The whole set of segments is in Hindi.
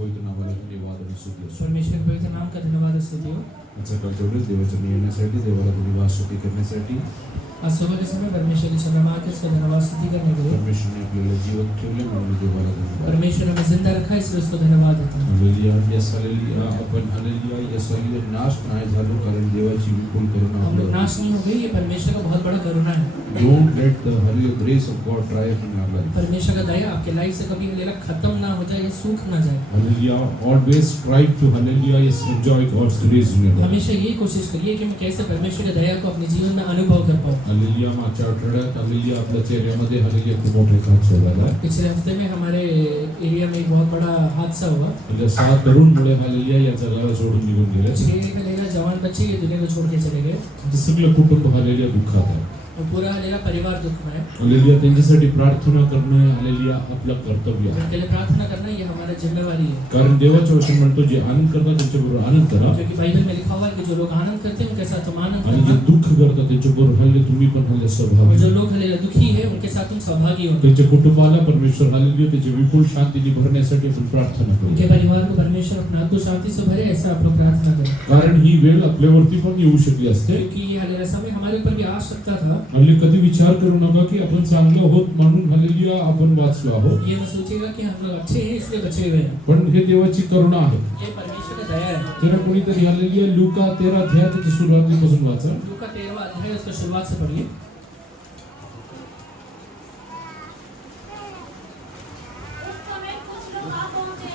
पवित्र नावाला धन्यवाद आणि स्तुती असो. परमेश्वर के पवित्र नाम का धन्यवाद और स्तुति हो. आजच्या काळात देवाच्या येण्यासाठी देवाला धन्यवाद स्तुती करण्यासाठी आज सुबह के समय परमेश्वर की क्षमा मांग के उसका धन्यवाद स्तुति करने के लिए परमेश्वरने आपल्याला जीवन ठेवले म्हणून देवाला धन्यवाद. परमेश्वर हमें जिंदा रखा है, इसलिए उसको धन्यवाद देते हैं. हालेलुया. Yes hallelujah. आपण हालेलुया यस हालेलुया नाश नाही झालो कारण देवाची विपुल करुणा हम लोग आपल्यावर. नाश नहीं हो गए, ये परमेश्वर का बहुत बड़ा करुणा है. Don't let the hallelujah grace of God triumph in your life. परमेश्वर का दया आपके लाइफ से कभी हलेला खत्म ना हो जाए, ये सूख ना जाए. Hallelujah. Always try to hallelujah yes enjoy God's grace in your life. हमेशा ये कोशिश करिए कि मैं कैसे परमेश्वर की दया को अपने जीवन में अनुभव कर पाऊं. Hallelujah. मागच्या आठवड्यात hallelujah आपल्या चेहऱ्यामध्ये hallelujah खूप मोठा हादसा झाला. पिछले हफ्ते में हमारे एरिया में एक बहुत बड़ा हादसा हुआ. म्हणजे 7 तरुण मुले hallelujah या जगाला सोडून निघून गेले. 6 हलेला जवान बच्चे ये दुनिया को छोड़ के चले गए. सगळं कुटुंब hallelujah दुःखात आहे. और पूरा हलेला परिवार दुख में है. hallelujah त्यांच्यासाठी प्रार्थना करणं hallelujah आपलं कर्तव्य आहे. उनके लिए प्रार्थना करना ये हमारा जिम्मेवारी है. कारण देवाचे वचन म्हणतो जे आनंद करतात त्यांच्याबरोबर आनंद करा क्योंकि बाइबल में लिखा हुआ है कि जो लोग आनंद करते हैं उनके साथ तुम आनंद आणि जे करना, दुःख करतात त्यांच्याबरोबर hallelujah तुम्ही पण hallelujah और सहभागी जो लोग हलेला दुखी है उनके साथ तुम सहभागी हो. त्यांच्या कुटुंबाला परमेश्वर hallelujah त्याची विपुल शांतीने भरण्यासाठी आपण प्रार्थना करू. उनके परिवार को परमेश्वर अपना आत्म शांति से भरे, ऐसा आप लोग प्रार्थना करें. कारण ही वेळ आपल्यावरती पण येऊ शकली असते. क्योंकि ये हलेला समय हमारे ऊपर भी आ सकता था. आणि कधी विचार करू नका की आपण चांगलं होत म्हणून hallelujah आपण वाचलो आहोत. ये मत सोचिएगा कि हम लोग अच्छे हैं इसलिए बचे हुए हैं. पण हे देवाची करुणा आहे. ये परमेश्वर का दया है. जरा कोणीतरी hallelujah लूका 13 अध्याय त्याची सुरुवातीपासून वाचा. लूका 13वां अध्याय उसका शुरुआत से पढ़िए. उस समय कुछ लोग आ पहुंचे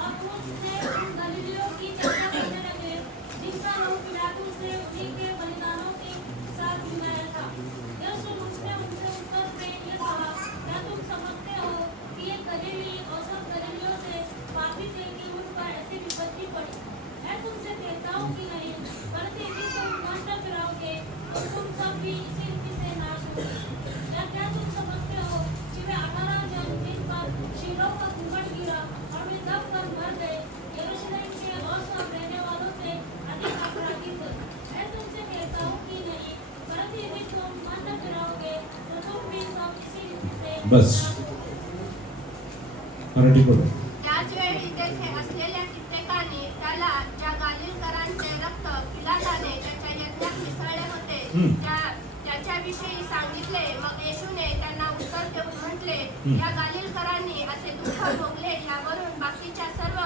और उसने उन गलीलियों की चर्चा करने लगे जिनका नाम पिलातुस ने उन्हीं के बलिदानों के साथ मिलाया था. यह सुन उसने उनसे उत्तर में ये कहा, क्या तुम समझते हो कि ये गलीली और सब गलीलियों से पापी थे कि उन पर ऐसी विपत्ति पड़ी? मैं तुमसे कहता हूँ कि नहीं, करते ही तुम मन न फिराओगे और तुम सब भी इसी रीति से नाश होगे. या क्या तुम समझते हो कि वे 18 जन जिन पर शीलोह का घूंघट गिरा और वे दब कर मर गए, यरूशलेम के और सब रहने वालों से अधिक अपराधी थे? मैं तुमसे कहता हूँ कि नहीं, परंतु यदि तुम मन न फिराओगे तो तुम भी सब इसी रीति से बस मराठी पढ. त्याच वेळी तेथे असलेल्या कित्येकांनी त्याला ज्या गालिलकरांचे रक्त पिलाताने त्याच्या यज्ञात मिसळले होते त्याच्याविषयी सांगितले. मग येशूने त्यांना उत्तर देऊन म्हटले, या गालिलकरांनी असे दुःख भोगले, यावरून बाकीच्या सर्व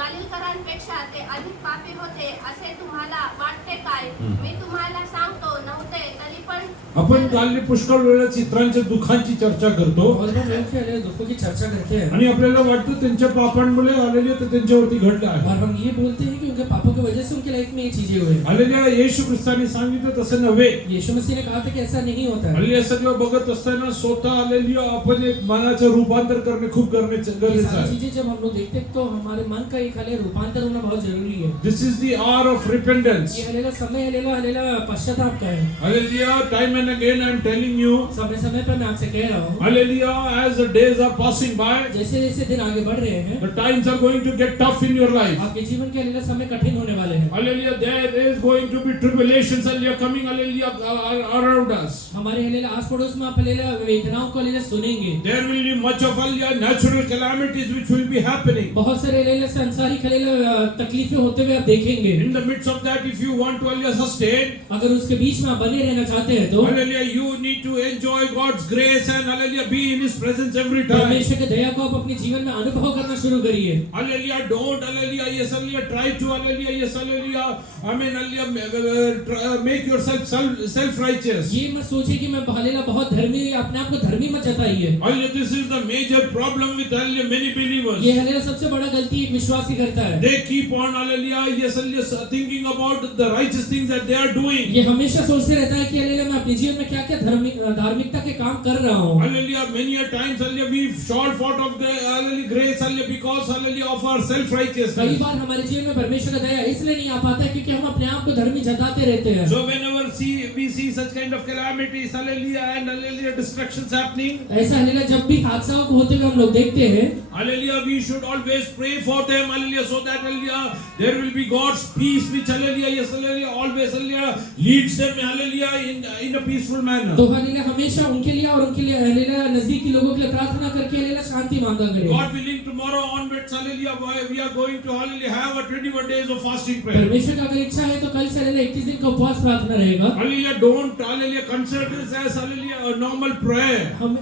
गालिलकरांपेक्षा ते अधिक पापी होते असे तुम्हाला वाटते काय? मी तुम्हाला सांगतो, नव्हते तरी पण. आपण काल पुष्कळ वेळा चित्रांच्या दुःखांची चर्चा करतो बहुत बार लोग के हलेला दुखों की चर्चा करते हैं आणि आपल्याला वाटतं त्यांच्या पापांमुळे आलेले तर त्यांच्यावरती घडलं और आहे. हम ये बोलते हैं कि उनके पापों की वजह से उनकी लाइफ में ये चीजें हुई. हालेलुया. येशू ख्रिस्ताने सांगितलं तसं नव्हे. यीशु मसीह ने कहा था कि ऐसा नहीं होता है. हालेलुया. सगळं बघत असताना स्वतः हालेलुया आपण एक मनाचं रूपांतर करणे खूप ये गरजेचं सारी आहे. चीजें जब हम लोग देखते हैं तो हमारे मन का एक हले रूपांतर होना बहुत जरूरी है. This is the hour of repentance. ये हलेला समय हलेला पश्चाताप का है. Hallelujah. Time and again I am telling you समय समय पर मैं आपसे कह रहा हूँ, hallelujah. as the days are passing by, जैसे जैसे दिन आगे बढ़ रहे हैं the times are going to get tough in your life. आपके जीवन के हलेला समय कठिन होने वाले हैं. Hallelujah. There is going to be tribulations hallelujah coming hallelujah around us. हमारे हलेला आस पड़ोस में आप हलेला वेदनाओं को हलेला सुनेंगे. There will be much of hallelujah natural calamities which will be happening. बहुत सारे हलेला सांसारिक हलेला तकलीफें होते हुए आप देखेंगे. In the midst of that, if you want to hallelujah sustain, अगर उसके बीच में आप बने रहना चाहते हैं तो hallelujah, you need to enjoy God's grace and hallelujah be in His presence every time. परमेश्वर के दया को आप अपने जीवन में अनुभव करना शुरू करिए. Hallelujah. Don't hallelujah yes hallelujah try to hallelujah yes hallelujah I mean hallelujah make yourself self righteous. ये मत सोचिए कि मैं हलेला बहुत धर्मी, अपने आप को धर्मी मत जताइए. Hallelujah. This is the major problem with hallelujah many believers. ये हलेला सबसे बड़ा गलती एक विश्वासी करता है. They keep on hallelujah yes hallelujah thinking about the righteous things that they are doing. ये हमेशा सोचते रहता है कि हलेला मैं अपने जीवन में क्या-क्या धार्मिकता के काम कर रहा हूँ. Hallelujah. Many a times hallelujah we fall short of the hallelujah grace hallelujah because hallelujah of our self righteousness. कई बार हमारे जीवन में परमेश्वर का दया इसलिए नहीं आ पाता है क्योंकि हम अपने आप को धर्मी जताते रहते हैं. So whenever we see such kind of calamities, hallelujah, and hallelujah, destructions happening, ऐसा हालेलुया जब भी हादसाओं को होते हुए हम लोग देखते हैं, hallelujah, we should always pray for them, hallelujah, so that, hallelujah, there will be God's peace, which, hallelujah, yes, hallelujah, always, hallelujah, leads them, hallelujah, in a peaceful manner. तो हालेलुया हमेशा उनके लिए और उनके लिए हालेलुया नजदीकी लोगों के लिए प्रार्थना करके हालेलुया शांति मांगा करें। God willing, tomorrow onwards, hallelujah, we are going to, hallelujah, have a 21 days of fasting prayer. परमेश्वर का अगर इच्छा है तो कल से हालेलुया 21 दिन का उपवास प्रार्थना रहेगा। Hallelujah, don't, hallelujah, consider this as, hallelujah, a normal prayer. हम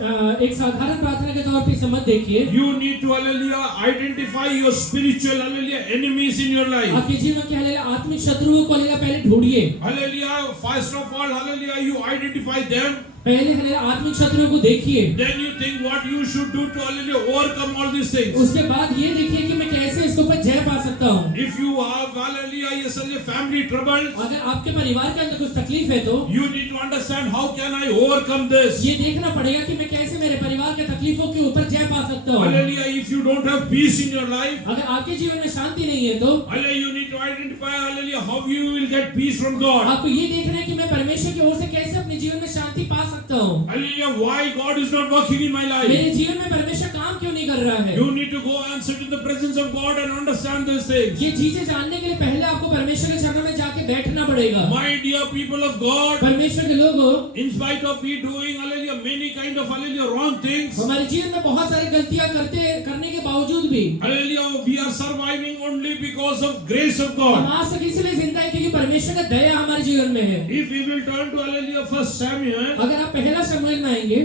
एक साधारण प्रार्थना के तौर पे इसे मत देखिए। You need to, hallelujah, identify your spiritual, hallelujah, enemies in your life. आपके जीवन के हालेलुया आत्मिक शत्रुओं को हालेलुया पहले ढूंढिए। Hallelujah, first of all, hallelujah, you identify them. पहले हालेलुया आत्मिक शत्रुओं को देखिए। Then you think what you should do to, hallelujah, overcome all these things. उसके बाद ये देखिए कि मैं कैसे इसके ऊपर जय पा सकता हूँ। If you have, hallelujah, yes, hallelujah, family troubles, अगर आपके परिवार के अंदर कुछ तकलीफ है तो you need to understand how can I overcome this. ये देखना पड़ेगा कि मैं कैसे मेरे परिवार के तकलीफों के ऊपर जय पा सकता हूँ। Hallelujah, if you don't have peace in your life, अगर आपके जीवन में शांति नहीं है तो hallelujah, you need to identify, hallelujah, how you will get peace from God. आपको ये देखना है कि मैं परमेश्वर की ओर से कैसे अपने जीवन में शांति पा सकता हूँ। Hallelujah, why God is not working in my life. मेरे जीवन में परमेश्वर काम क्यों नहीं कर रहा है। You need to go and sit in the presence of God and understand these things. ये चीजें जानने के लिए पहले आपको परमेश्वर के चरणों में जाके बैठना पड़ेगा। My dear people of God, परमेश्वर के लोगों, in spite of we doing, hallelujah, many kind of, hallelujah, wrong things, हमारे जीवन में बहुत सारी गलतियां करने के बावजूद भी hallelujah, we are surviving only because of grace of हम God. आज तक इसलिए जिंदा है क्योंकि परमेश्वर का दया हमारे जीवन में है। If we will turn to, hallelujah, 1 Samuel, अगर आप पहला शमूएल में आएंगे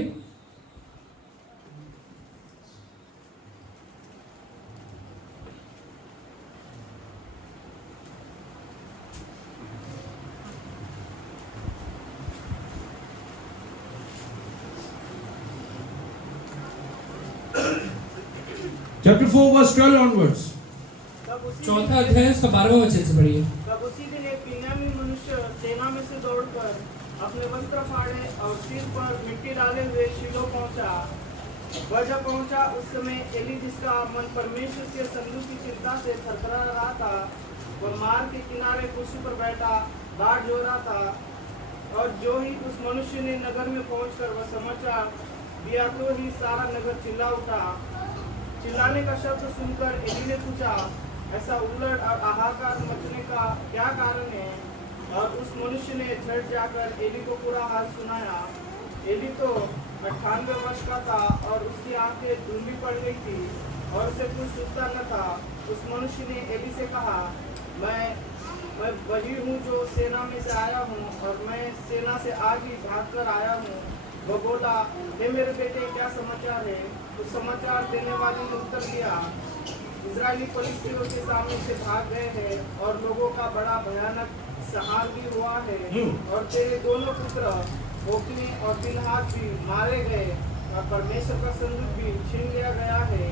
chapter 4, verse 12 onwards. तब उसी चौथा अध्याय उसका 12वां वचन से पढ़िए। तब उसी दिन एक बिन्यामीनी मनुष्य सेना में से दौड़कर अपने वस्त्र फाड़े और सिर पर मिट्टी डाले हुए शीलो पहुंचा। वह जब पहुंचा उस समय एली, जिसका मन परमेश्वर के संदूक की चिंता से थरथरा रहा था, वह मार्ग के किनारे कुर्सी पर बैठा बाट जो रहा था। और जो ही उस मनुष्य ने नगर में पहुंचकर वह समाचार दिया तो ही सारा नगर चिल्ला उठा। चिल्लाने का शब्द सुनकर एली ने पूछा, ऐसा उलट और हाहाकार मचने का क्या कारण है? और उस मनुष्य ने झट जाकर एली को पूरा हाल सुनाया। एली तो 98 वर्ष का था और उसकी आंखें धुंधली पड़ गई थी और उसे कुछ सूझता न था। उस मनुष्य ने एली से कहा, मैं वही हूँ जो सेना में से आया हूँ और मैं सेना से आज ही भाग कर आया हूँ। वह बोला, हे मेरे बेटे, क्या समाचार है? उस समाचार देने वाले ने उत्तर दिया, इजरायली फिलिस्तीनियों के सामने से भाग गए हैं और लोगों का बड़ा भयानक संहार भी हुआ है और तेरे दोनों पुत्र होप्नी और फिनहास भी मारे गए और परमेश्वर का संदूक भी छीन लिया गया है।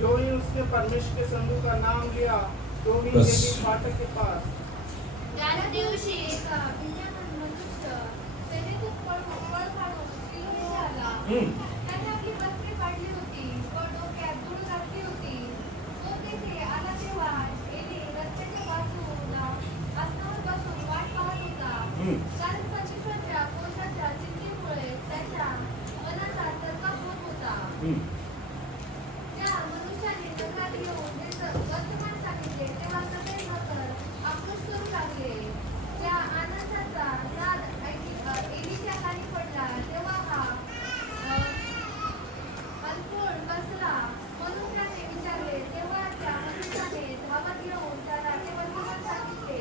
जो ही उसने परमेश्वर के संदूक का नाम लिया तो ही एली फाटक के पास। त्या दिवशी एक बिन्यामीन मनुष्य सेनेतून पळ काढून शिलोह आला। त्याने आपली वस्त्रे फाडली होती व डोक्यात धूळ घातली होती। तो तेथे आला तेव्हा एली रस्त्याच्या बाजूला आसनावर बसून वाट पाहत होता, कारण परमेश्वराच्या कोशाच्या चिंतेमुळे त्याच्या मनाचा तरकाप होत होता। त्या मनुष्याने नगरात येऊन वर्तमान सांगितले तेव्हा सगळे नगर आक्रोश करू लागले। त्या आनंदाचा नाद एलीच्या कानी पडला तेव्हा हा अल्पोळ बसला म्हणून त्याने विचारले। तेव्हा त्या मनुष्याने धावत येऊन त्याला ते वर्तमान सांगितले।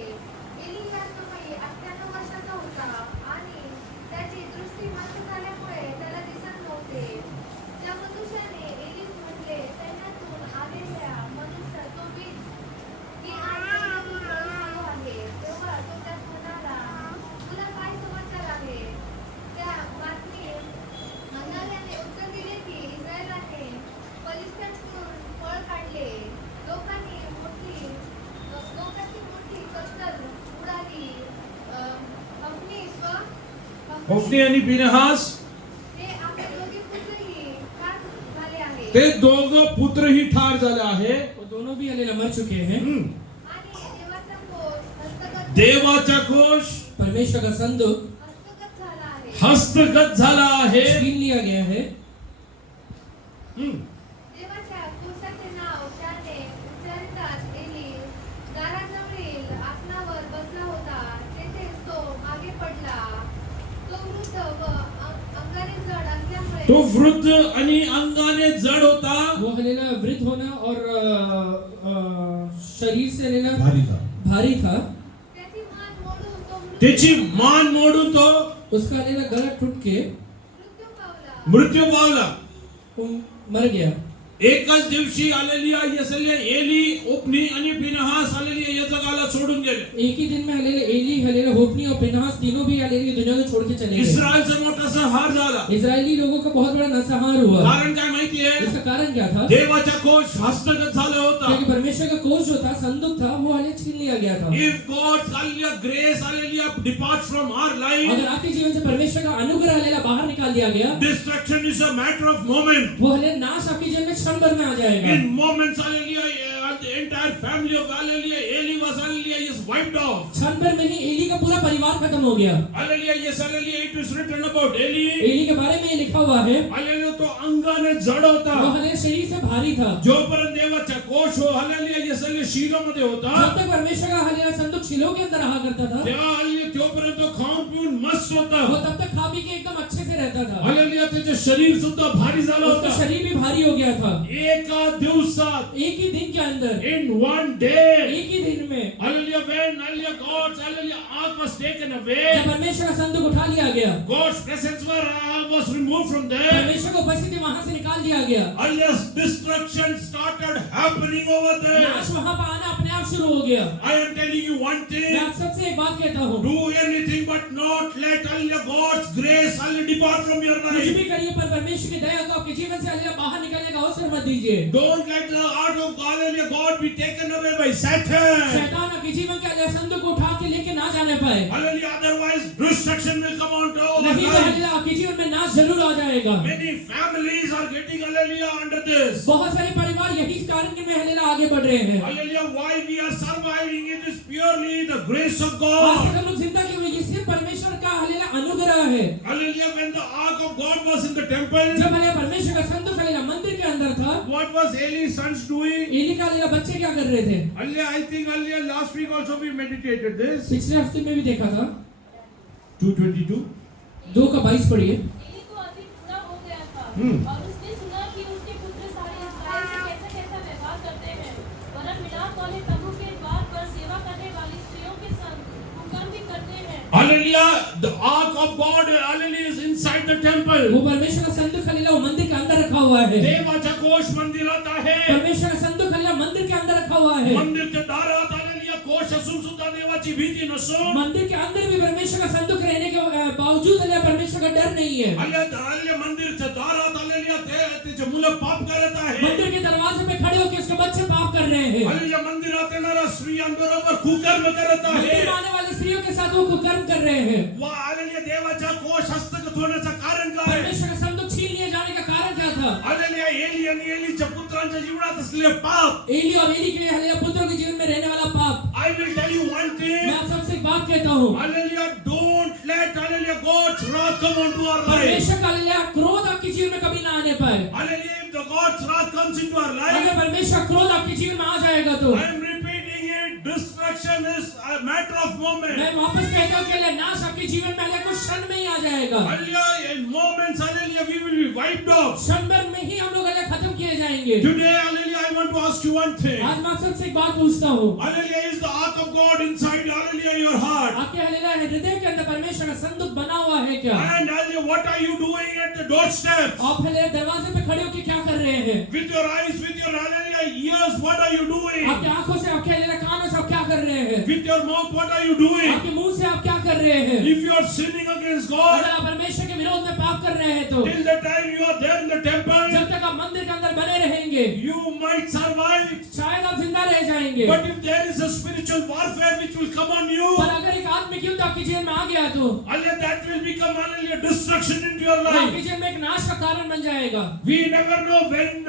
एली या समयी 98 वर्षाचा होता आणि त्याची दृष्टी मंद झाल्यामुळे त्याला दिसत नव्हते। त्या मनुष्याने एलीस म्हटले, सैन्यातून आलेल्या मनुष्य तो वीज की आज सैन्यातून प्रवेश झालो आहे। तेव्हा तो त्यास म्हणाला, तुला काय समाचार आहे? त्या बातमी म्हणणाऱ्याने उत्तर दिले की इस्रायलाने फिलिस्तीतून पळ काढले। लोकांची मोठी कत्तल उडाली। होप्नी आणि फिनहास, ते आपले दोघे पुत्रही ठार झाले आहेत। ते दोघं पुत्रही ठार झाले आहे। वो दोनों भी हालेलुया मर चुके हैं। आणि देवाचा कोश हस्तगत देवाचा कोश परमेश्वर का संदूक हस्तगत झाला आहे. हस्तगत झाला आहे. छीन लिया गया है. देवाच्या पुरुषाचे नाव त्याने उच्चारताच एली दाराजवळील आसनावर बसला होता. तेथेच तो मागे पडला. तो वृद्ध व अंगाने जड असल्यामुळे तो वृद्ध आणि अंगाने जड होता. वो हलेला वृद्ध होना और शरीर से हलेला भारी था. त्याची मान मोडून तो त्याची मान मोडून तो उसका हलेला गला टूट के मृत्यू पावला. मृत्यू पावला. वो मर गया. एकाच दिवशी आलेलिया यसल्या एली ओपनी आणि फिनहास आलेलिया या जगाला सोडून गेले. एक ही दिन में हलेले एली हलेले होपनी और फिनहास तीनों भी हलेले दुनिया को छोड़ के चले गए. इस्रायलचा मोठासा हार झाला. इजरायली लोगों का बहुत बड़ा नरसंहार हुआ. कारण काय माहिती आहे? इसका कारण क्या था? देवाचा कोश हस्तगत झाला होता. क्योंकि परमेश्वर का कोष जो था, संदूक था, वो हले छीन लिया गया था. If God's hallelujah grace hallelujah departs from our life, अगर आपके जीवन से परमेश्वर का अनुग्रह हलेला बाहर निकाल दिया गया, destruction is a matter of moment. वो हले नाश आपके जीवन में क्षण भर में आ जाएगा. In moments, hallelujah, the entire family of hallelujah, Eli was hallelujah, is wiped off. क्षण भर में ही एली का पूरा परिवार खत्म हो गया. Hallelujah, yes, hallelujah, it is written about Eli. Eli के बारे में ये लिखा हुआ है, Hallelujah, तो अंगाने जड वो होता. हले शरीर से भारी था. जोपर्यंत देवाचा कोश हो hallelujah, yes, hallelujah, शिलोमध्ये होता. जब तक परमेश्वर का हलेला संदूक शिलो के अंदर रहा करता था, तेव्हा hallelujah, तोपर्यंत तो खाऊन पिऊन मस्त वो होता. तब तक खा पी के एकदम अच्छे से रहता था. Hallelujah, त्याचे शरीर सुद्धा भारी झालं उसका होतं. शरीर भी भारी हो गया था. एका दिवसात, एक ही दिन के अंदर, in one day, एक ही दिन में hallelujah, when hallelujah, God's hallelujah ark was taken away, जब परमेश्वर का संदूक उठा लिया गया, God's presence was removed from there. परमेश्वर की उपस्थिति वहां से निकाल दिया गया, Hallelujah, destruction started happening over there. नाश वहां पर आना अपने आप शुरू हो गया. I am telling you one मैं thing. आप सबसे एक बात कहता हूँ, Do anything but not let hallelujah, God's grace hallelujah, depart from your कुछ life. भी करिए पर परमेश्वर की दया को आपके जीवन से हलेला बाहर निकालने का अवसर मत दीजिए. Don't let the art of hallelujah, God be taken away by Satan. शैतान आपके जीवन के हलेला संदूक को उठा के लेके ना जाने पाए, Hallelujah, otherwise destruction will come on to our नहीं तो life. हलेला आपके जीवन में नाश जरूर आ जाएगा. Many families are getting hallelujah under this. बहुत सारे परिवार यही कारण में हलेला आगे बढ़ रहे हैं. Hallelujah, why we are surviving, it is purely the grace of आज God. तक हम लोग जिंदा क्यों हैं? ये सिर्फ परमेश्वर का हलेला अनुग्रह है. Hallelujah, when the ark of God was in the temple, जब हलेला परमेश्वर का संदूक हलेला मंदिर के अंदर था, what was Eli's sons doing? Eli का हलेला बच्चे क्या कर रहे थे? Hallelujah, I think hallelujah, last week also we meditated this. पिछले हफ्ते में भी देखा था. 2:22. 2:22 पढ़िए. एली को अति बुरा हो गया था और उसने सुना कि उसके पुत्र सारे इस्राएल से कैसा कैसा व्यवहार करते हैं, वरन मिलाप वाले तंबू के द्वार पर सेवा करने वाली स्त्रियों के संग कुकर्म भी करते हैं. Hallelujah, the ark of God, hallelujah, is inside the temple. वो परमेश्वर का संदूक हलेला वो मंदिर के अंदर रखा हुआ है. देवाचा कोश मंदिरात आहे. परमेश्वर का संदूक हलेला मंदिर के अंदर रखा हुआ है. मंदिरच्या दारात hallelujah, कोश असून सुद्धा देवाची भीती नसून, मंदिर के अंदर भी परमेश्वर का संदूक रहने के बावजूद हलेला परमेश्वर का डर नहीं है. hallelujah, मंदिरच्या दारात hallelujah, त्याचे मुलं पाप करत आहे. मंदिर के दरवाजे पे खड़े होकर उसके बच्चे पाप कर रहे हैं. hallelujah, मंदिरात येणाऱ्या स्त्रियांबरोबर कुकर्म करत आहे. मंदिर में आने वाली स्त्रियों के साथ वो कुकर्म कर रहे हैं. वा hallelujah, देवाचा कोश हस्तगत होण्याचं कारण काय? परमेश्वर का संदूक छीन लिए जाने का कारण क्या था? hallelujah, एली आणि एलीच्या पुत्रांच्या जीवनात असलेले पाप. एली और एली के हलेला पुत्रों के जीवन में रहने वाला पाप. I will tell you one thing. मैं आप सबसे एक बात कहता हूँ, hallelujah, don't let hallelujah, God's wrath come onto our life. परमेश्वर का हलेला क्रोध आपके जीवन में कभी ना आने पाए. hallelujah, if the God's wrath comes into our life, अगर परमेश्वर क्रोध आपके जीवन में आ जाएगा तो I am repeating it, destruction is a matter of moment. मैं वापस कहता हूँ कि हलेला नाश आपके जीवन में हलेला कुछ क्षण में ही आ जाएगा. hallelujah, in moments hallelujah, we will be wiped off. क्षण भर में ही हम लोग हलेला खत्म किए जाएंगे. Today hallelujah, I want to ask you one thing. आज मैं आप सबसे एक बात पूछता हूँ, hallelujah, is the ark of God inside hallelujah, your heart? आपके हलेला हृदय के अंदर परमेश्वर का संदूक बना हुआ है क्या? And hallelujah, what are you doing at the doorstep? आप हलेला दरवाजे पे खड़े होकर क्या कर रहे हैं? With your eyes, with your hallelujah ears, what are you doing? आपकी आंखों से, आपके हलेला कानों से आप क्या कर रहे हैं? With your mouth, what are you doing? आपके मुंह से आप क्या कर रहे हैं? If you are sinning against God, अगर आप परमेश्वर के विरोध में पाप कर रहे हैं तो till the time you are there in the temple, जब तक आप मंदिर के अंदर बने रहेंगे you might survive. शायद आप जिंदा रह जाएंगे. But if there is a spiritual warfare which will come on you, पर अगर एक आत्मिक युद्ध आपके जीवन में आ गया तो hallelujah, that will become hallelujah, destruction into your वो आपके life. जीवन में एक नाश का कारण बन जाएगा. We never know when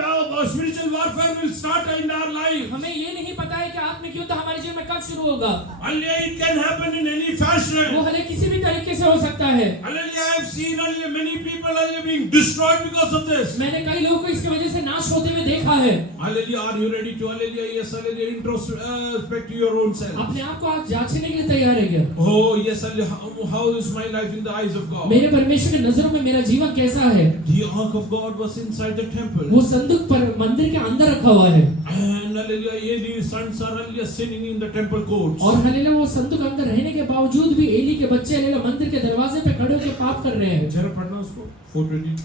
spiritual warfare will start in our life. हमें ये नहीं पता है कि आत्मिक युद्ध युद्ध हमारे जीवन में कब शुरू होगा? Hallelujah, it can happen in any वो fashion. हले किसी भी तरीके से हो सकता है। Hallelujah, I have seen hallelujah, many people hallelujah, being destroyed because of this. मैंने कई लोगों को इसकी वजह से नाश होते हुए देखा है। Hallelujah, are you ready to hallelujah, yes, hallelujah, introspect your own self? अपने आप को आप जांचने के लिए तैयार है क्या? Oh, yes, hallelujah, how is my life in the eyes of God? मेरे परमेश्वर की नजरों में मेरा जीवन कैसा है? The ark of God was inside the temple. वो संदूक पर मंदिर के अंदर रखा हुआ है। And hallelujah, Eli's sons are hallelujah, sinning in the temple courts. और हलेला वो संदूक अंदर रहने के बावजूद भी एली के बच्चे हलेला मंदिर के दरवाजे पे खड़े होकर पाप कर रहे हैं। जरा पढ़ना उसको 4:20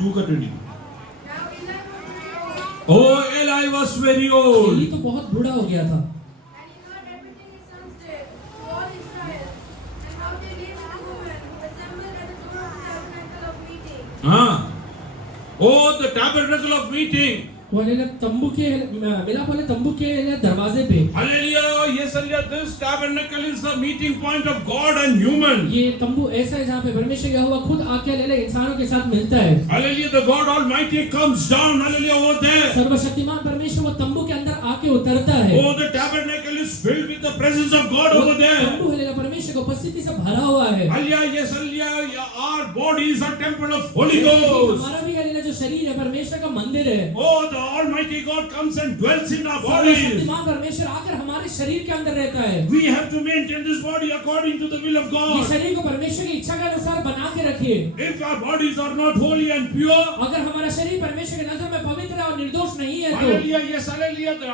2 का 20. Oh, Eli was very Eli old. तो बहुत बूढ़ा हो गया था। And he heard everything his sons did to all Israel, and how they lived with women who assembled at the door of the tabernacle of meeting. Oh, the tabernacle of meeting. वो हलेला तंबू के मिलाप वाले तंबू के दरवाजे पे। Hallelujah, yes, hallelujah. This tabernacle is the meeting point of God and human. ये तंबू ऐसा है जहाँ पे परमेश्वर यहोवा खुद आके हलेला इंसानों के साथ मिलता है। Hallelujah, the God Almighty comes down. Hallelujah, over there. सर्वशक्तिमान परमेश्वर वो तंबू के अंदर आके उतरता है। Oh, the tabernacle is filled with the presence of God over there. तंबू हलेला परमेश्वर की उपस्थिति से भरा हुआ है। Hallelujah, yes, hallelujah. Our body is a temple of Holy Ghost. हमारा भी हलेला जो शरीर है परमेश्वर का मंदिर है। Oh, the Almighty God comes and dwells in our bodies. सर्वशक्तिमान परमेश्वर आकर हमारे शरीर के अंदर रहता है। We have to maintain this body according to the will of ये God. शरीर को परमेश्वर की इच्छा के अनुसार बना के रखिए। If our bodies are not holy and pure, अगर हमारा शरीर परमेश्वर की नजर में पवित्र और निर्दोष नहीं है तो hallelujah, yes, hallelujah, the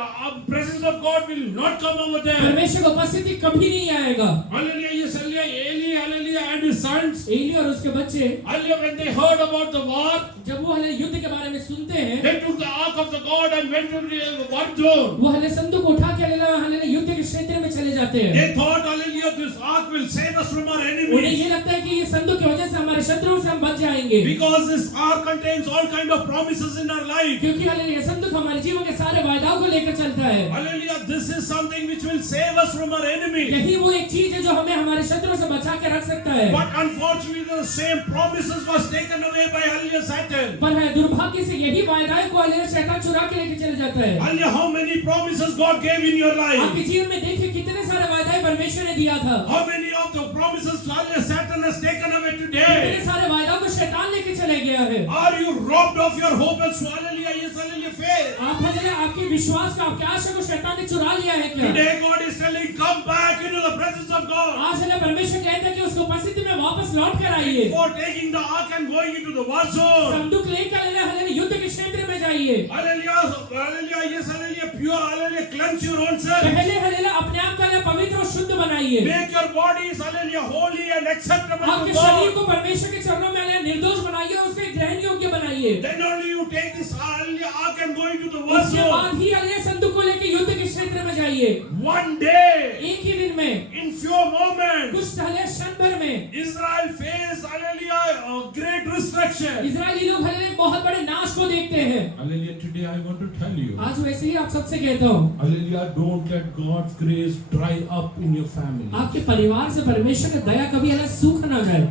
presence of God will not come over there. परमेश्वर की उपस्थिति कभी नहीं आएगा। Hallelujah, yes, hallelujah, Eli, hallelujah, and his sons, Eli और उसके बच्चे hallelujah, when they heard about the war, जब वो हले युद्ध के बारे में सुनते हैं, they took the ark of the God and went to the war zone. वो हले संदूक उठा के हले युद्ध के क्षेत्र में चले जाते हैं। They thought, hallelujah, this ark will save us from our उन्हें enemies. ये लगता है कि ये संदूक की वजह से हमारे शत्रुओं से हम बच जाएंगे, Because this ark contains all kind of promises in our life. क्योंकि हले ये संदूक हमारे जीवन के सारे वायदाओं को लेकर चलता है। Hallelujah, this is something which will save us from our enemies. यही वो एक चीज है जो हमें हमारे शत्रुओं से बचा के रख सकता है। But unfortunately, the same promises was taken away by hallelujah Satan. पर है दुर्भाग्य से यही वायदाएं को हले शैतान चुरा के लेके चले जाता है। Hallelujah, how many promises God gave in your life? आपके जीवन में देखिए कितने सारे वायदाएं परमेश्वर ने दिया था। How many of the promises hallelujah Satan has taken away कितने today? सारे वायदाओं को शैतान लेके चले गया है। Are you robbed of your hope and hallelujah, yes, hallelujah, faith? आप हले आपकी विश्वास का आपके आशा को शैतान ने चुरा लिया है क्या? Today God is telling, come back into the presence of God. आज हले परमेश्वर कहता है कि उसकी उपस्थिति में वापस लौट कर आइए। For taking the ark and going into the war zone. संदूक लेकर हले युद्ध के क्षेत्र में जाइए। Hallelujah, hallelujah, yes, hallelujah, pure, hallelujah, cleanse your own self. पहले हले अपने आप को पवित्र और शुद्ध बनाइए। Make your bodies, hallelujah, holy and acceptable आपके to शरीर God. को परमेश्वर के चरणों में निर्दोष बनाइए और उसके ग्रहण योग्य बनाइए। Then only you take this hallelujah ark and go into the war उसके zone. बाद ही हले संदूक को लेकर युद्ध के क्षेत्र में जाइए। One day, एक ही दिन में in few moments, कुछ हले क्षण भर में Israel faced, hallelujah, a great destruction. Israeli लोग हले बहुत बड़े नाश को देखते हैं। Hallelujah, today I want to tell you. आज वैसे ही आप सबसे कहता हूँ, Hallelujah, don't let God's grace dry up in your family. आपके परिवार से परमेश्वर की दया कभी हले सूख ना जाए।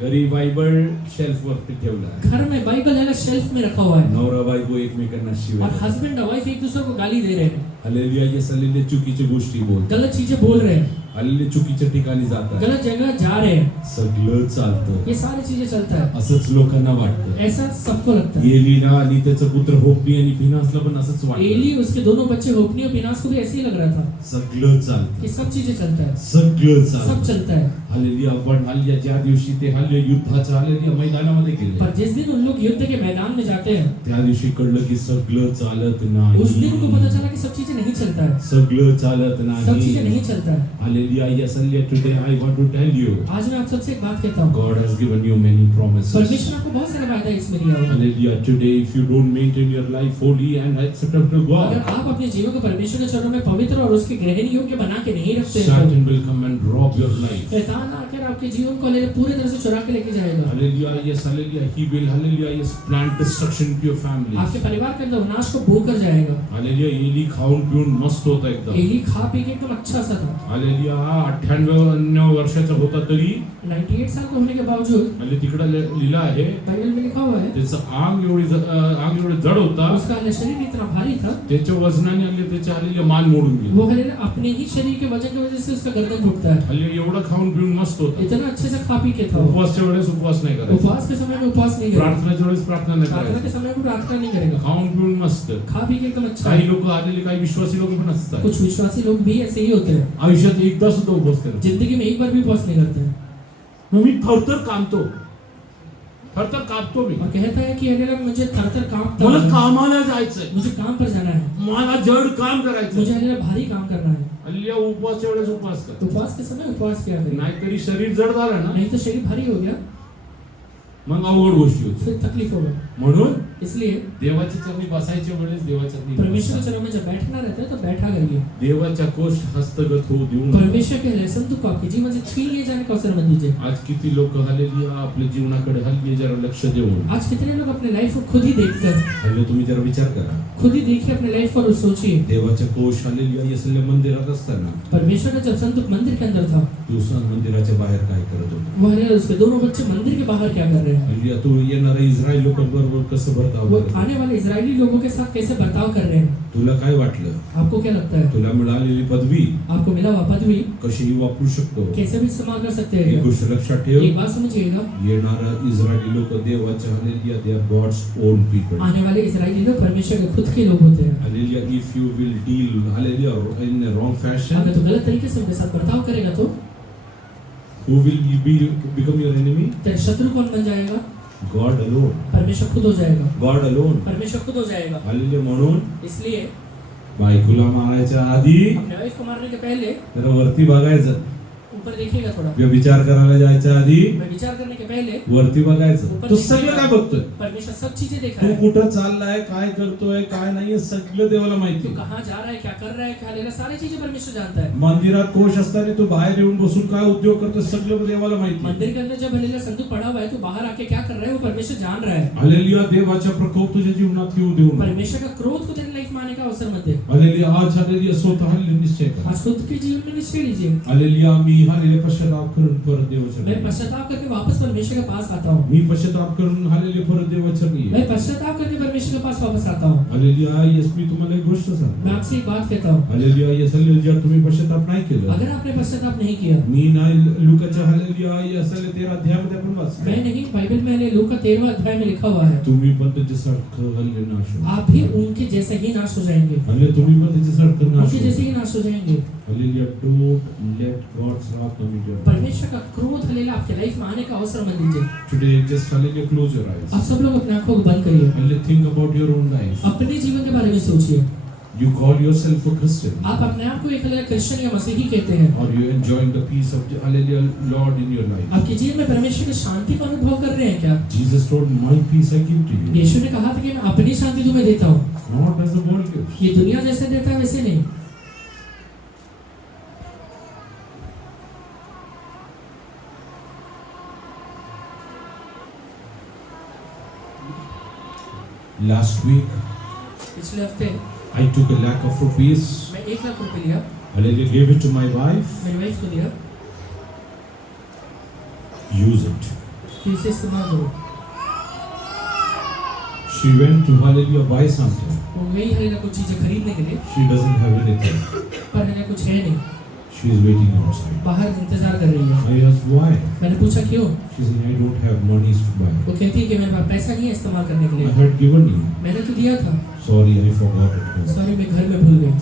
घरी बायबल शेल्फ वरती ठेवला आहे. घर में बाइबल हले शेल्फ में रखा हुआ है नवरा बायको एकमेकांना और शिवाय. हस्बैंड और वाइफ एक दूसरे को गाली दे रहे हैं, हालेलुया, ये सलेले चुकीच्या गोष्टी बोल. गलत चीजें बोल रहे हैं, हालेलुया, चुकीच्या ठिकाणी जातात. गलत जगह जा रहे हैं, सगळं चालतं ये सारी चीजें चलता है। असंच लोकांना वाटतं. ऐसा सबको लगता है। एलीना आणि त्याचा पुत्र होपनी आणि फिनासला पण असंच वाटतं. एली उसके दोनों बच्चे होपनी और पिनास को भी ऐसे ही लग रहा था सगळं चालतं. कि सब चीजें चलता है, सगळं सब चालतं. चलता है। हालेलुया, पण हालेलुया ज्या दिवशी ते हालेलुया युद्धाच्या हालेलुया मैदानामध्ये गेले, पर जिस दिन उन लोग युद्ध के मैदान में जाते हैं, त्या दिवशी कळलं की सगळं चालत नाही. उस दिन उनको पता चला कि सब चीजें नहीं चलता है, सगळं चालत सब चीजें नाही. नहीं चलता है। Hallelujah, yes, hallelujah, today I want to tell you, आज मैं आप सबसे एक बात कहता हूँ, God has given you many promises. परमेश्वर आपको बहुत सारे वायदा इसमें दिया होगा। Hallelujah, today if you don't maintain your life holy and acceptable to अगर God, आप अपने जीवन को परमेश्वर के चरणों में पवित्र और उसके ग्रहण योग्य बना के नहीं रखते हैं, Satan will come and rob your life. शैतान आकर आपके जीवन को हालेलुया पूरी तरह से चुरा के लेके जाएगा। Hallelujah, yes, hallelujah. He will, hallelujah, yes, plant destruction into your family. आपके परिवार के अंदर विनाश को बो कर जाएगा। Hallelujah, एली खाऊन पिऊन मस्त होता एकदम. एली खा पी के एकदम अच्छा सा था। Hallelujah, 98 वर्षाचा होता तरी 98 साल का होने के बावजूद आणि तिकडे लिहिलं आहे बाइबल में लिखा हुआ है त्याचं अंग एवढे जड होता, उसका शरीर इतना भारी था त्याच्या वजनाने आले त्याच्या आलेले मान मोडून गेले. वो हालेलुया अपने ही शरीर के वजन की वजह से उसका गर्दन घुटता है। हल्ली एवढं खाऊन पिऊन मस्त होता. इतना अच्छे से खा पी के था वो। उपवासच्या वेळेस उपवास नाही करायचा, उपवास के समय में उपवास नहीं करेगा, प्रार्थनेच्या वेळेस प्रार्थना नाही प्रार्थना के करायची, समय में प्रार्थना नहीं करेगा, खाऊन पिऊन मस्त. खा पी के एकदम अच्छा काही है। लोक आलेले, काही विश्वासी लोक पण असतात, कुछ विश्वासी लोग भी ऐसे ही होते हैं, आयुष्यात एकदा सुद्धा उपवास करत. जिंदगी में एक बार भी उपवास नहीं करते हैं मग मी थरथर कामतो मी. और कहता है कि हालेलुया मुझे थर-थर कांपता मला है, कामाला जायचंय, मुझे काम पर जाना है, मला जड काम करायचं. मुझे हालेलुया भारी काम करना है। हल्ली उपवासच्या वेळेस उपवास कर, उपवास के समय उपवास किया करें, नाहीतरी शरीर जड झालं ना नहीं तो शरीर भारी हो गया मग अवघड गोष्टी होती. फिर तकलीफ हो गई। म्हणून इसलिए देवाच्या चरणी बसायच्या वेळेस देवाच्या चरणी परमेश्वर बसा. के चरणों में जब बैठना रहता है तो बैठा करिए। देवाच्या कोश हस्तगत होऊ देऊ नका. परमेश्वर के लेसन को आपके जीवन से छीन लिए जाने का अवसर मत दीजिए। आज किती लोक हालेलुया आपल्या जीवनाकडे हल्ली जरा लक्ष देऊन आज कितने लोग अपने लाइफ को खुद ही देखकर हल्ली तुम्ही जरा विचार करा. खुद ही देखिए अपने लाइफ पर और सोचिए। देवाच्या कोश हालेलुया यसल्या मंदिरात असताना परमेश्वर का जब संत मंदिर के अंदर था दिवसा मंदिराच्या बाहेर काय करत होता. वो हालेलुया उसके दोनों बच्चे मंदिर के बाहर क्या कर रहे हैं, हल्ली तू येणाऱ्या इस्रायल लोकांबरोबर कसं बर्ताव वो करत. आने वाले इजरायली लोगों के साथ कैसे बर्ताव कर रहे हैं। तुला काय वाटलं, आपको क्या लगता है तुला मिळालेली पदवी आपको मिला हुआ पदवी कशीही वापरू शकतो. कैसे भी इस्तेमाल कर सकते एक हैं। गोष्ट लक्षात ठेव, एक बात समझिएगा, येणारा इस्रायली लोक देवाच्या hallelujah they are God's own people. आने वाले इजरायली लोग परमेश्वर के खुद के लोग होते हैं। Hallelujah if you will deal hallelujah in a wrong fashion, अगर तो गलत तरीके से उनके साथ बर्ताव करेगा तो who will become your enemy? तेरा शत्रु कौन बन जाएगा, God alone. परमेश्वर खुद हो जाएगा, God alone. परमेश्वर खुद हो जाएगा। हालेलुया. म्हणून इसलिए बायकोला मारायच्या आधी अपने वाइफ को मारने के पहले जरा वरती बघायचं, ऊपर देखिएगा थोड़ा, विचार करायला जायच्या आधी मैं विचार करने के पहले वरती बघायचं. ऊपर तू देखिएगा। सगळं काय बघतोय, परमेश्वर सब चीजें देख तू रहा है, कुठं चाललाय, काय करतोय, काय नाही, सगळं देवाला माहिती. तू कहाँ जा रहा है, क्या कर रहा है, क्या लेना, सारी चीजें परमेश्वर जानता है। मंदिरात कोश असताना तू बाहेर येऊन बसून काय उद्योग करतोय सगळं देवाला माहिती. मंदिर के अंदर जब हालेलुया संतूक पड़ा हुआ है तो बाहर आके क्या कर रहा है वो परमेश्वर जान रहा है। हालेलुया. देवाचा प्रकोप तुझ्या जीवनात येऊ देऊ नये. परमेश्वर का क्रोध को तेरे लाइफ में आने का अवसर मत दे। हालेलुया. आज हालेलुया स्वतः निश्चय कर. आज खुद के जीवन में निश्चय लीजिए, हालेलुया. मी हालेलुया पश्चाताप करून परत देवाच्या मैं पश्चाताप करके वापस परमेश्वर के पास आता हूँ, मी पश्चाताप करून हालेलुया परत देवाच्या नाही. मैं पश्चाताप करके परमेश्वर के पास वापस आता हूँ। हालेलुया. येस मी तुम्हाला एक गोष्ट मैं सांगतो. आपसे एक बात कहता हूँ, हालेलुया. Yes hallelujah. जर तुम्ही पश्चाताप नाही केलं, अगर आपने पश्चाताप नहीं किया, मी नाही लुकाच्या हालेलुया येस 13 अध्यायामध्ये आपण वाचतो, मैं नहीं, बाइबल में हालेलुया लूका 13वां अध्याय में लिखा हुआ है, तुम्ही पण त्याच्यासारखं हल्ले नाश हो. आप भी उनके जैसे ही नाश हो जाएंगे, हालेलुया. तुम्ही पण त्याच्यासारखं नाश उनके जैसे हो. ही नाश हो जाएंगे। Hallelujah. Don't let God's wrath come into your life. परमेश्वर का क्रोध हालेलुया आपके लाइफ में आने का अवसर मत दीजिए। Today just hallelujah close your eyes. आप सब लोग अपने आंखों को बंद करिए, hallelujah. Think about your own life. अपने जीवन के बारे में सोचिए। You call yourself a Christian, आप अपने आप को एक हालेलुया क्रिश्चियन या मसीही कहते हैं, or you enjoying the peace of the Hallelujah Lord in your life. आपके जीवन में परमेश्वर की शांति का अनुभव कर रहे हैं क्या? Jesus told, "My peace I give to you, यीशु ने कहा था कि मैं अपनी शांति तुम्हें देता हूँ, not as the world gives." ये दुनिया जैसे देता है वैसे नहीं। Last week, पिछले हफ्ते I took a lakh of rupees. मैं 1 लाख रुपए लिया, Hallelujah, gave it to my wife. मेरी वाइफ को दिया Use it. कि इसे इस्तेमाल करो। She went to Hallelujah buy something. वो गई हालेलुया कुछ चीजें खरीदने के लिए, She doesn't have anything. पर हालेलुया कुछ है नहीं, She is waiting outside. बाहर इंतजार कर रही है। I asked why. मैंने पूछा क्यों? She said, "I don't have monies to buy. वो कहती है कि मेरे पास पैसा नहीं है इस्तेमाल करने के I लिए, had given you. मैंने तो दिया था, Sorry, I forgot at home." Sorry मैं घर में भूल गई।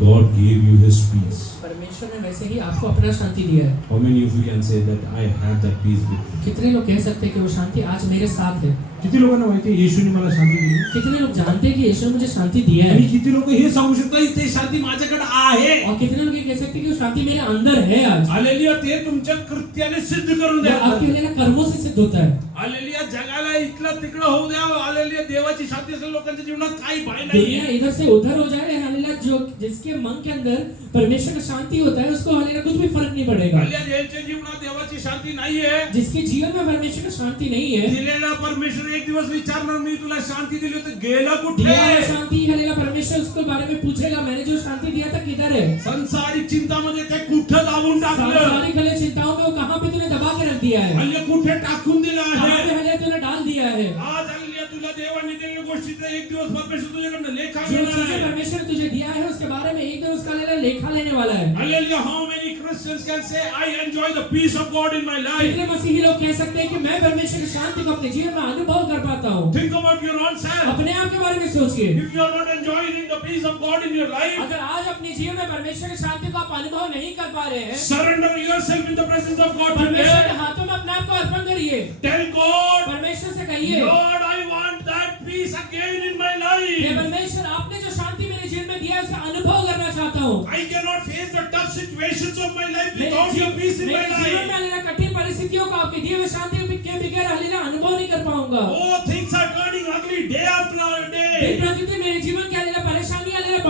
God gave you His peace. परमेश्वर ने वैसे ही आपको अपना शांति दिया है। How many of you can say that I have that peace with me? कितने लोग कह सकते हैं कि वो शांति आज मेरे साथ है? किती लोकांना माहिती आहे येशूने मला शांती दिली? कितने लोग जानते हैं कि यीशु ने मुझे शांति दिया है? आणि किती लोक हे सांगू शकतात ते शांती माझ्याकडे आहे? और कितने लोग ये कह सकते हैं कि वो शांति मेरे अंदर है आज? हालेलुया. ते तुमच्या कृत्याने सिद्ध करून वो द्या. आपके हालेलुया कर्मों से सिद्ध होता है। हालेलुया. जगाला इथलं तिकडं होऊ द्या, हालेलुया, देवाची शांती असेल लोकांच्या जीवनात काही भय नाहीये. दुनिया इधर से उधर हो जाए, हालेलुया, जो जिसके मन के अंदर परमेश्वर का शांति होता है उसको हालेलुया कुछ भी फर्क नहीं पड़ेगा। हालेलुया, ज्यांच्या जीवनात देवाची शांती नाहीये, जिसके जीवन में परमेश्वर का शांति नहीं है, दिलेला परमेश्वर एक दिवस विचारणार, मी तुला शांती दिली होती, गेलं कुठे? दिया हुआ शांति हालेलुया परमेश्वर उसके बारे में पूछेगा, मैंने जो शांति दिया था किधर है? संसारिक चिंतामध्ये ते कुठं दाबून टाकलं? सांसारिक हालेलुया चिंताओं में वो कहां पे तूने दबा के रख दिया है? हालेलुया, कुठे टाकून दिलं कहां आहे? पे हालेलुया तूने डाल दिया है? आज हालेलुया, तुला देवाने दिलेल्या गोष्टीचा एक दिवस परमेश्वर तुझ्याकडनं लेखा जो घेणार चीजें आहे. परमेश्वर ने तुझे दिया है उसके बारे में एक दिन उसका हालेलुया लेखा लेने वाला है। Hallelujah, how many Christians can say, I enjoy the peace of God in my life? कितने मसीही लोग कह सकते हैं कि मैं परमेश्वर की शांति को अपने जीवन में अनुभव कर पाता हूँ? Think about your own self. अपने आप के बारे में सोचिए। If you are not enjoying the peace of God in your life, अगर आज अपने जीवन में परमेश्वर की शांति को आप अनुभव नहीं कर पा रहे हैं, surrender yourself in the presence of God परमेश्वर के today. हाथों में अपने आप को अर्पण करिए। Tell God, परमेश्वर से कहिए, Lord, I want that peace again in my hey life. परमेश्वर, आपने जो शांति मेरे जीवन में दिया है उसे अनुभव करना चाहता हूँ। I cannot face the tough situations of my life मेरे without your peace in my मेरे जीवन में life. हालेलुया कठिन परिस्थितियों को आपके दिए हुए शांति के बगैर हालेलुया अनुभव नहीं कर पाऊंगा। Oh, things are turning ugly day after दिन day. प्रतिदिन मेरे जीवन के हालेलुया परेशानी हालेलुया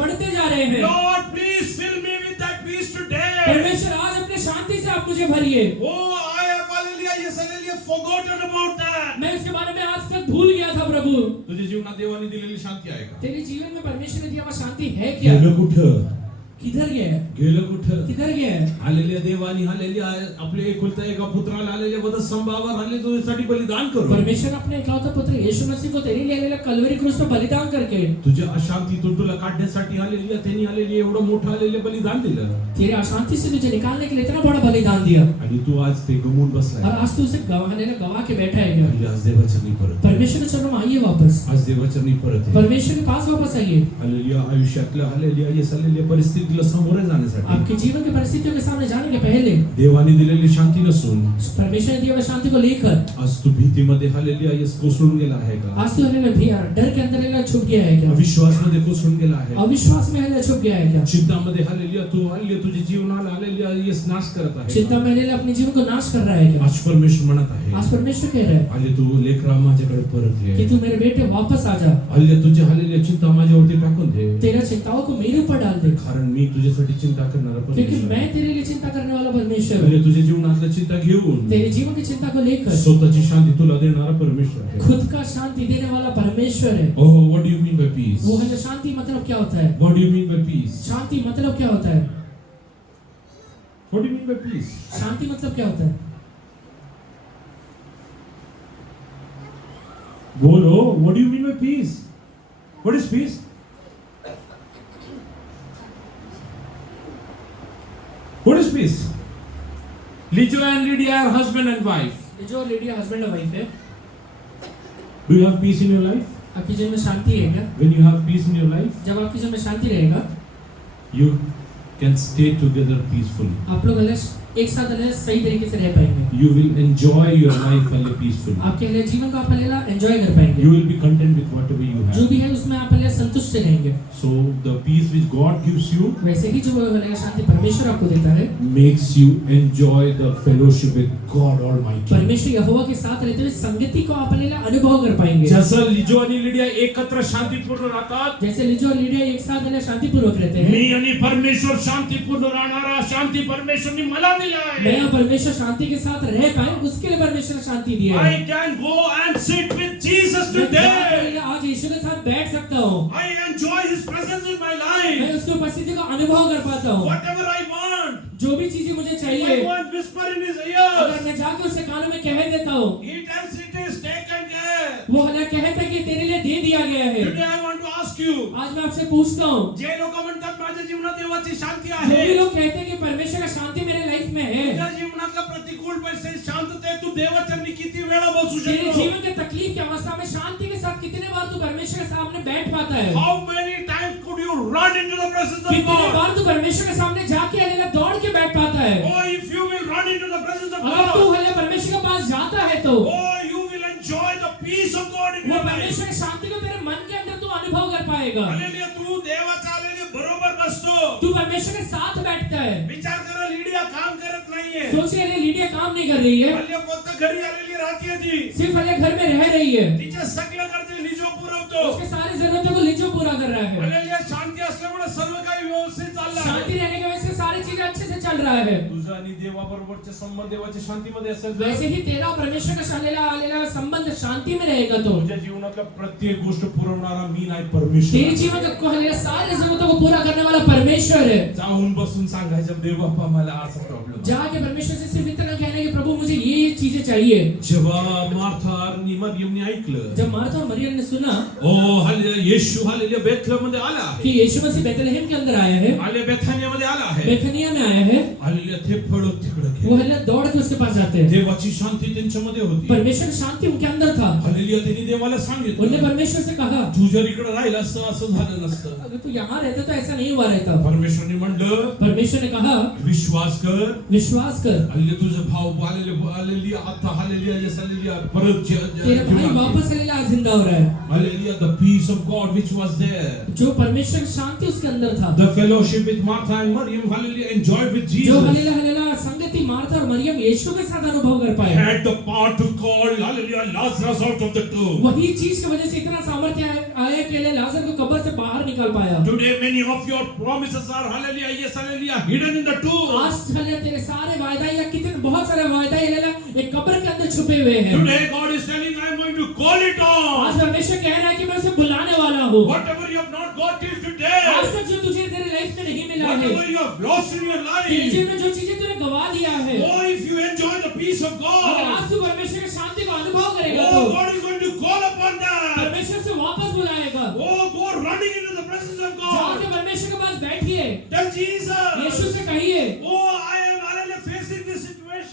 बढ़ते जा रहे हैं। Lord, please fill me with that peace today. परमेश्वर, आज अपने शांति से आप मुझे भरिए। Oh, I have hallelujah, yes, hallelujah, forgotten about that. मैं इसके बारे में आज तक भूल गया था प्रभु। तुझ्या जीवनात देवाने दिलेली शांती आहे का? तेरे जीवन में परमेश्वर ने दिया हुआ शांति है क्या? गेलं कुठं? किधर गया है? गेलं कुठं? किधर गया है? हालेलुया, देवानी हालेलुया आपले एकुलता एका पुत्राला हालेलुया वधस्तंभावर हालेलुया तुझ्यासाठी बलिदान करू. परमेश्वर ने अपने इकलौते पुत्र यीशु मसीह को तेरे लिए हालेलुया कलवरी क्रूस पर बलिदान करके तुझ्या अशांतीतून तुला काढण्यासाठी हालेलुया त्यांनी हालेलुया एवढं मोठं हालेलुया बलिदान दिलं. तेरे अशांति से तुझे निकालने के लिए इतना बड़ा बलिदान दिया, आणि तू आज ते गमवून और बसलाय. आज तू उसे गवा के बैठा है क्या? म्हणजे आज देवाचरणी परत. परमेश्वर के चरणों में आइए वापस, आज देवाचरणी परत आहे. परमेश्वर के पास वापस आइए। हालेलुया, आयुष्यातल्या हालेलुया येस हालेलुया परिस्थितीला सामोरे जाण्यासाठी आपके जीवन की परिस्थितियों के सामने जाने के पहले देवाने दिलेली शांती नसून परमेश्वर ने दिया हुआ शांति को लेकर आज तू भीतीमध्ये हालेलुया येस कोसळून गेला आहे का? आज तू हालेलुया भैया डर के अंदर हालेलुया छुप गया है क्या? अविश्वासमध्ये कोसळून गेला आहे. अविश्वास में हालेलुया छुप गया है क्या? चिंतामध्ये हालेलुया तू हालेलुया तुझे जीवनाला हालेलुया येस नाश करत आहे. चिंता में हालेलुया अपने जीवन को नाश कर रहा है क्या? आज परमेश्वर म्हणत आहे, आज परमेश्वर कह रहा है हालेलुया तू लेकरा माझ्याकडे परत कि ये. तू मेरे बेटे वापस आ जा, हालेलुया तुझे हालेलुया चिंता माझ्यावरती टाकून दे. तेरा चिंताओं को मेरे ऊपर डाल दे, कारण मी तुझ्यासाठी चिंता करणारा क्योंकि परमेश्वर मैं आहे. तेरे लिए चिंता करने वाला परमेश्वर हूं। हालेलुया तुझ्या जीवनातलं चिंता घेऊन तेरे जीवन की चिंता को लेकर स्वतःची शांती तुला देणारा परमेश्वर आहे. खुद का शांति देने वाला परमेश्वर है। Oh, what do you mean by peace? वो है शांति मतलब क्या होता है? What do you mean by peace? शांति मतलब क्या होता है? What do you mean by peace? शांति मतलब क्या होता है? बोलो, what do you mean by peace? What is peace? What is peace? Lijo and Lydia are husband and wife. जो लिडिया हस्बैंड और वाइफ है, Do you have peace in your life? आपके जीवन में शांति है क्या? When you have peace in your life, जब आपके जीवन में शांति रहेगा, you can stay together peacefully. आप लोग एक साथ सही तरीके से रह पाएंगे। You will enjoy your life peacefully. आपके लिए जीवन को आप हालेलुया एंजॉय कर पाएंगे। You will be content with whatever you जो have. भी है उसमें आप हालेलुया संतुष्ट रहेंगे। So the peace which God gives you वैसे ही जो हालेलुया शांति परमेश्वर आपको देता है, makes you enjoy the fellowship with God Almighty. परमेश्वर यहोवा के साथ रहते हुए संगति को आप हालेलुया अनुभव कर पाएंगे। जसं लिजो आणि लिडिया एकत्र शांतीपूर्ण राहतात, जैसे लिजो और लिडिया एक साथ हालेलुया शांतिपूर्वक रहते हैं, मी आणि परमेश्वर शांतीपूर्ण राहणारा शांती परमेश्वरने मला दिला मैं आहे. और परमेश्वर शांति के साथ रह पाए, उसके लिए परमेश्वर ने शांति दी है। I can go and sit with Jesus मैं today. हालेलुया आज यीशु के साथ बैठ सकता हूँ, I enjoy His presence in my मैं life. उसकी उपस्थिति को अनुभव कर पाता हूँ। Whatever I want, जो भी चीजें मुझे I चाहिए, want whisper in His अगर ears. मैं जाके उसके कानों में कह देता हूँ, He tells it is taken care. वो हालेलुया कहता है कि तेरे लिए दे दिया गया है। Today I want to ask you. आज मैं आपसे पूछता हूँ, जे लोक म्हणतात माझ्या जीवनात देवाची शांती जो भी आहे, लोग कहते हैं कि परमेश्वर का शांति मेरे लाइफ में है, तुझ्या जीवनातला प्रतिकूल परिस्थिती शांतते तू देवाचरणी किती वेळा बसू तेरे शकतो? जीवन के तकलीफ की अवस्था में शांति के साथ कितने बार तू परमेश्वर के सामने बैठ पाता है? How many times could you run into the presence of कितने God? बार तू परमेश्वर के सामने जाके हालेलुया दौड़ के बैठ पाता है? Oh, if you will run into the presence of अगर तू God, हालेलुया परमेश्वर के पास जाता है तो oh, you will enjoy the peace of God in वो your life. परमेश्वर की शांति को तेरे मन के अंदर तू अनुभव कर पाएगा। हालेलुया, तू देवाच्या आलेली बरोबर बसतो. तू परमेश्वर के साथ बैठता है। विचार करा, लिडिया काम करत नाहीये. सोचिए लिडिया काम नहीं कर रही है, हालेलुया, फक्त घरी आलेली राहते ती सिर्फ हले घर में रह रही है, तिच्या सगळ्या गरजा लिजो पुरवतो उसके सारी जरूरतों को लिजो पूरा कर रहा है। हालेलुया शांती असल्यामुळे सर्व काही व्यवस्थित चाललं आहे शांति रहने की वजह से सारी चीजें अच्छे से चल रहा है। तुझा आणि देवाबरोबरचे संबंध देवाच्या शांतीमध्ये असेल वैसे ही तेरा और परमेश्वर का हालेलुया संबंध शांति में रहेगा तो तुझ्या जीवनातल्या प्रत्येक गोष्ट पुरवणारा मी नाही परमेश्वर तेरे जीवन का हालेलुया सारी जरूरतों को पूरा करने वाला परमेश्वर है। जाऊन बसून सांगायचं देव बाप्पा मला असा प्रॉब्लेम जाके परमेश्वर से सिर्फ इतना कहना है कि प्रभु मुझे ये चीजें चाहिए। जेव्हा मार्था आणि मरियमने ऐकलं जब मार्था और मरियम ने सुना ओ हालेलुया येशू हालेलुया बेथलेहमध्ये आला आहे कि यीशु मसीह बेथलेहम के अंदर आया है, हालेलुया बेथानियामध्ये आला आहे बेथनिया में आया है, हालेलुया ते पळत तिकडे वो हालेलुया दौड़ के उसके पास जाते हैं। देवाची शांती त्यांच्यामध्ये होती परमेश्वर की शांति उनके अंदर था। हालेलुया त्यांनी देवाला उनने सांगितलं परमेश्वर से कहा तू जर इकडे राहिला असतं असं झालं नसतं अगर तू यहाँ रहता तो ऐसा नहीं हुआ रहता। परमेश्वरने म्हणलं परमेश्वर ने कहा विश्वास कर विश्वास कर, हालेलुया तुझा भाऊ हालेलुया आता हालेलुया यस हालेलुया परत तेरा भाई वापस हालेलुया जिंदा हो रहा है। Hallelujah the peace of God which was there जो परमेश्वर की शांति उसके अंदर था, the fellowship with Martha and मरियम हालेलुया एंजॉयड विद जो जीसस हालेलुया हालेलुया संगति मार्था और मरियम यीशु के साथ अनुभव कर पाए। had the power to call hallelujah Lazarus out of the tomb. वही चीज की वजह से इतना सामर्थ्य आया कि लाजर को कब्र से बाहर निकाल पाया। Today many of your promises are hallelujah yes hallelujah hidden in the tomb. आज हालेलुया तेरे सारे वायदा या कितने बहुत सारे वायदा हालेलुया एक कब्र के अंदर छुपे हुए हैं। Today God is telling I am going to call it on. आज परमेश्वर कह रहा है कि मैं उसे बुलाने वाला हूँ। Whatever you have not got till today, आज तक जो तुझे तेरे लाइफ में नहीं मिला है, whatever you have lost in your तेरे life, जीवन में जो चीजें तूने गवा दिया है, oh if you enjoy the peace of अगर God, आज तू परमेश्वर की शांति का अनुभव करेगा oh तो God is going to call upon that. परमेश्वर से वापस बुलाएगा। Oh go running into the presence of जाके God. परमेश्वर के पास बैठिए, Tell Jesus, यीशु से कहिए oh I am hallelujah facing this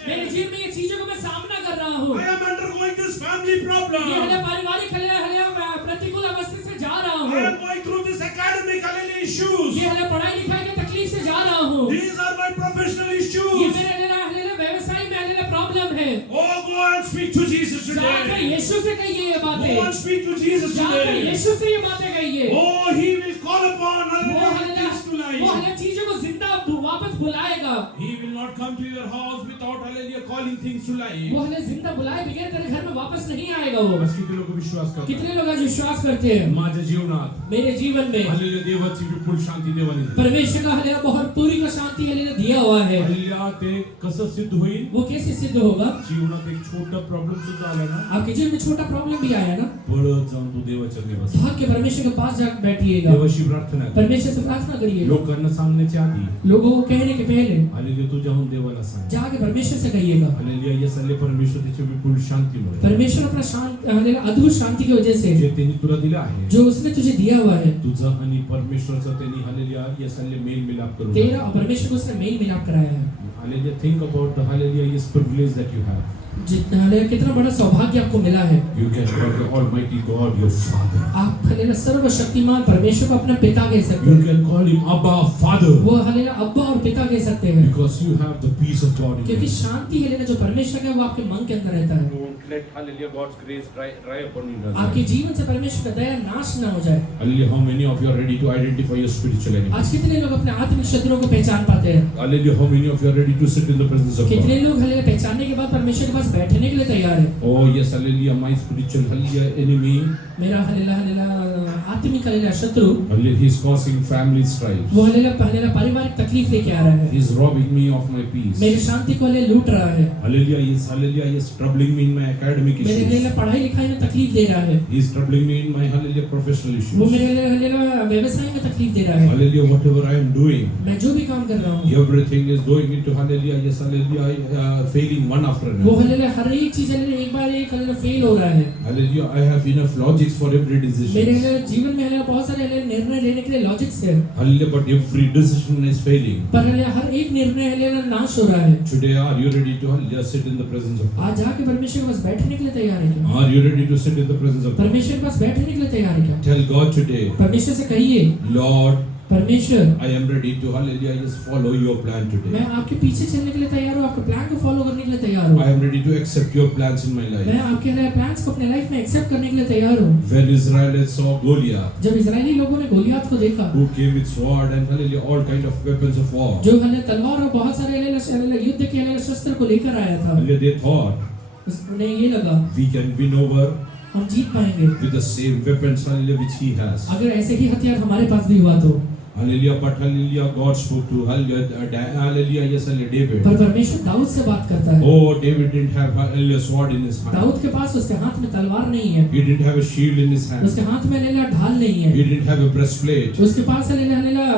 मेरे situation. जीवन में ये चीजों को मैं सामना कर रहा हूँ, I am undergoing this family ये problem. हालेलुया पारिवारिक हालेलुया मैं प्रतिकूल अवस्था से जा रहा I हूँ, am going through this academic hallelujah issues. ये हालेलुया पढ़ाई लिखाई की तकलीफ से जा रहा हूँ, These are my professional ये issues. मेरे हालेलुया व्यवसाय में हालेलुया प्रॉब्लम है। Oh, go and speak to Jesus जाकर today. यीशु से कहिए ये Go and बातें, speak to Jesus जाकर today. यीशु से ये बातें कहिए। Oh, He will call upon वो hallelujah हालेलुया things to वो life. हालेलुया चीजों को जिंदा वापस बुलाएगा। He will not come to your house without hallelujah calling things to life. वो हालेलुया जिंदा बुलाए बगैर तेरे घर में वापस नहीं आएगा वो। बस किती लोक विश्वास करतात कितने लोग आज विश्वास करते हैं माझ्या जीवनात मेरे जीवन में हल्लेलुया देवाची विपुल शांती देवाने दिली. परमेश्वर का हालेलुया बहुत पूरी का शांति हालेलुया दिया हुआ है। हल्लेलुया ते कसं सिद्ध होईल. वो कैसे सिद्ध होगा? जीवनात एक छोटा प्रॉब्लेम सुद्धा आला ना आपके जीवन में छोटा प्रॉब्लम भी आया ना, पळत जाऊन तू देवाच्या देवास भाग के परमेश्वर के पास जाकर बैठिएगा, देवाशी प्रार्थना कर. परमेश्वर से प्रार्थना करिए। लोकांना सांगण्याच्या आधी लोगों को कहने के पहले हल्लेलुया तू जाऊन देवाला सांग. जाके परमेश्वर से कहिएगा। हालेलुया ये सल्ले परमेश्वर त्याच्या विपुल शांतीमुळे परमेश्वर अपना शांत हालेलुया अद्भुत शांति की वजह से जे त्यांनी तुला दिलं आहे जो उसने तुझे दिया हुआ है, तुझं आणि परमेश्वरचं त्यांनी हालेलुया ये सल्ले मेल मिलाप करून तेरा और परमेश्वर को उसने मेल मिलाप कराया है। Hallelujah think about the hallelujah ये प्रिविलेज दैट यू हैव. जितना हालेलुया कितना बड़ा सौभाग्य आपको मिला है। You can call the Almighty God your Father. आप हालेलुया सर्वशक्तिमान परमेश्वर को अपना पिता कह सकते You हैं। can call him Abba Father वो हालेलुया अब्बा और पिता कह सकते हैं, because you have the peace of God in क्योंकि you. शांति हालेलुया जो परमेश्वर का है वो आपके मन के अंदर रहता है। Don't let Hallelujah God's grace dry upon you. आपके जीवन से परमेश्वर का दया नाश न हो जाए। Hallelujah, how many of you are ready to identify your spiritual enemy? आज कितने लोग अपने आत्मिक शत्रुओं को पहचान पाते हैं? Hallelujah, how many of you are ready to sit in the presence of कितने God? लोग हालेलुया पहचानने के बाद परमेश्वर के पास बैठने के लिए तैयार है? Oh yes, Hallelujah, my spiritual Hallelujah enemy. मेरा हालेलुया हालेलुया आत्मिक हालेलुया शत्रु Hallelujah, he's causing family strife. वो हालेलुया हालेलुया पारिवारिक तकलीफ लेके आ रहा है, He's robbing me of my peace. मेरी शांति को हालेलुया लूट रहा है, Hallelujah, he is troubling me in my academic मेरे issues. हालेलुया पढ़ाई लिखाई में तकलीफ दे रहा है, He is troubling me in my Hallelujah professional वो issues. मेरे हालेलुया व्यवसाय में तकलीफ दे रहा है। Hallelujah, whatever I am doing, मैं जो भी काम कर रहा हूँ everything is going into Hallelujah, yes, Hallelujah, failing one after वो another. हालेलुया हर एक चीज हालेलुया एक बार एक हालेलुया फेल हो रहा है। Hallelujah, I have enough logics for every मेरे decision. हालेलुया जीवन में हालेलुया बहुत सारे हालेलुया निर्णय लेने के लिए लॉजिक्स है, Hallelujah, but every decision is failing. पर हालेलुया हर एक निर्णय हालेलुया नाश हो रहा है। Today, are you ready to Hallelujah sit in the presence of God? आज जाके परमेश्वर के पास बैठने के लिए तैयार है क्या? Are you ready to sit in the presence of God? परमेश्वर के पास बैठने के लिए तैयार है क्या? Tell God today, परमेश्वर से कहिए, Lord, परमेश्वर I am ready to Hallelujah, just follow your plan today. मैं आपके पीछे चलने के लिए तैयार हूँ, आपके प्लान को फॉलो करने के लिए तैयार हूँ। I am ready to accept your plans in my life. मैं आपके हालेलुया प्लान्स को अपने लाइफ में एक्सेप्ट करने के लिए तैयार हूँ। When Israel saw Goliath, जब इजरायली लोगों ने गोलियत को देखा, who came with sword and Hallelujah, all kind of weapons of war, जो हालेलुया तलवार और बहुत सारे हालेलुया युद्ध के हालेलुया शस्त्र को लेकर आया था, Hallelujah, they thought उन्हें ये लगा we can win over हम जीत पाएंगे with the same weapons, hallelujah, which he has. अगर ऐसे ही हथियार हमारे पास भी हुआ तो। Hallelujah, but hallelujah, God spoke to hallelujah, yes, hallelujah, David. पर परमेश्वर दाऊद से बात करता है। Oh, David didn't have hallelujah sword in his hand. Dawood के पास उसके हाथ में तलवार नहीं है, He didn't have a shield in his hand. उसके हाथ में हल्लेलुया ढाल नहीं है, He didn't have a breastplate. उसके पास हल्लेलुया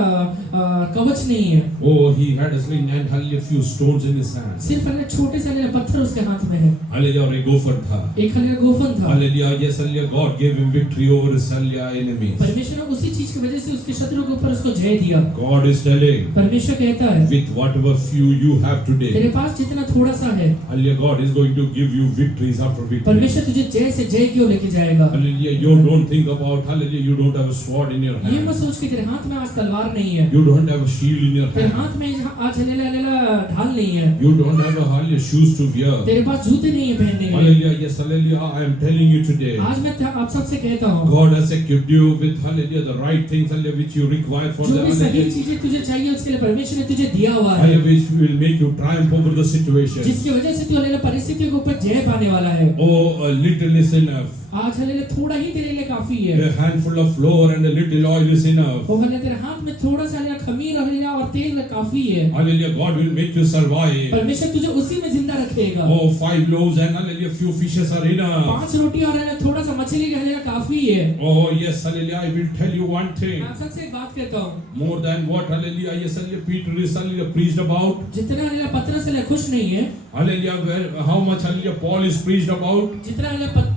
कवच नहीं है, Oh, he had a sling and hallelujah few stones in his hand. सिर्फ हल्लेलुया छोटे से हल्लेलुया पत्थर उसके हाथ में है, Hallelujah, और एक गोफर था. एक हल्लेलुया गोफन था। Hallelujah, yes, hallelujah, God gave him victory over his hallelujah enemies. परमेश्वर ने उसी चीज की वजह से उसके शत्रु के ऊपर उसको जय दिया। God is telling, परमेश्वर कहता है with whatever few you have today, तेरे पास जितना थोड़ा सा है, hallelujah, God is going to give you victories after victories. परमेश्वर तुझे जय से जय क्यों लेके जाएगा। Hallelujah, you don't think about, hallelujah, you don't have a sword in your ये मत hand. सोच कि तेरे हाथ में आज तलवार नहीं है, You don't have a shield in your तेरे hand. हाथ में आज हल्लेलुया ढाल नहीं है, You don't have a hallelujah shoes to wear. तेरे पास जूते नहीं है पहनने के लिए। Hallelujah, yes, hallelujah, I am telling you today, आज मैं आप सबसे कहता हूँ God has equipped you with hallelujah the right things, hallelujah, which you require for जो the भी सही hallelujah, चीजें तुझे चाहिए उसके लिए परमेश्वर ने तुझे दिया हुआ है, hallelujah, which will make you triumph over the situation. जिसकी वजह से तू हल्लेलुया परिस्थितियों के ऊपर जय पाने वाला है। Oh, a little is enough. आज हल्लेलुया थोड़ा ही तेरे लिए काफी है। A handful of flour and a little oil is enough. वो हल्लेलुया तेरे हाथ में थोड़ा सा हल्लेलुया खमीर और तेल काफी है। Hallelujah, God will make you survive. परमेश्वर तुझे उसी में जिंदा रखेगा। Oh, 5 loaves and hallelujah, few fishes are enough. 5 रोटी और हल्लेलुया थोड़ा सा मछली का हल्लेलुया काफी है। Oh, yes, hallelujah, I will tell you one thing. मैं आप सबसे एक बात कहता हूँ, More than what, hallelujah, yes, hallelujah, Peter is hallelujah preached about. जितना हल्लेलुया पतरस से खुश नहीं है, Hallelujah, where, how much hallelujah Paul is preached about? जितना हल्लेलुया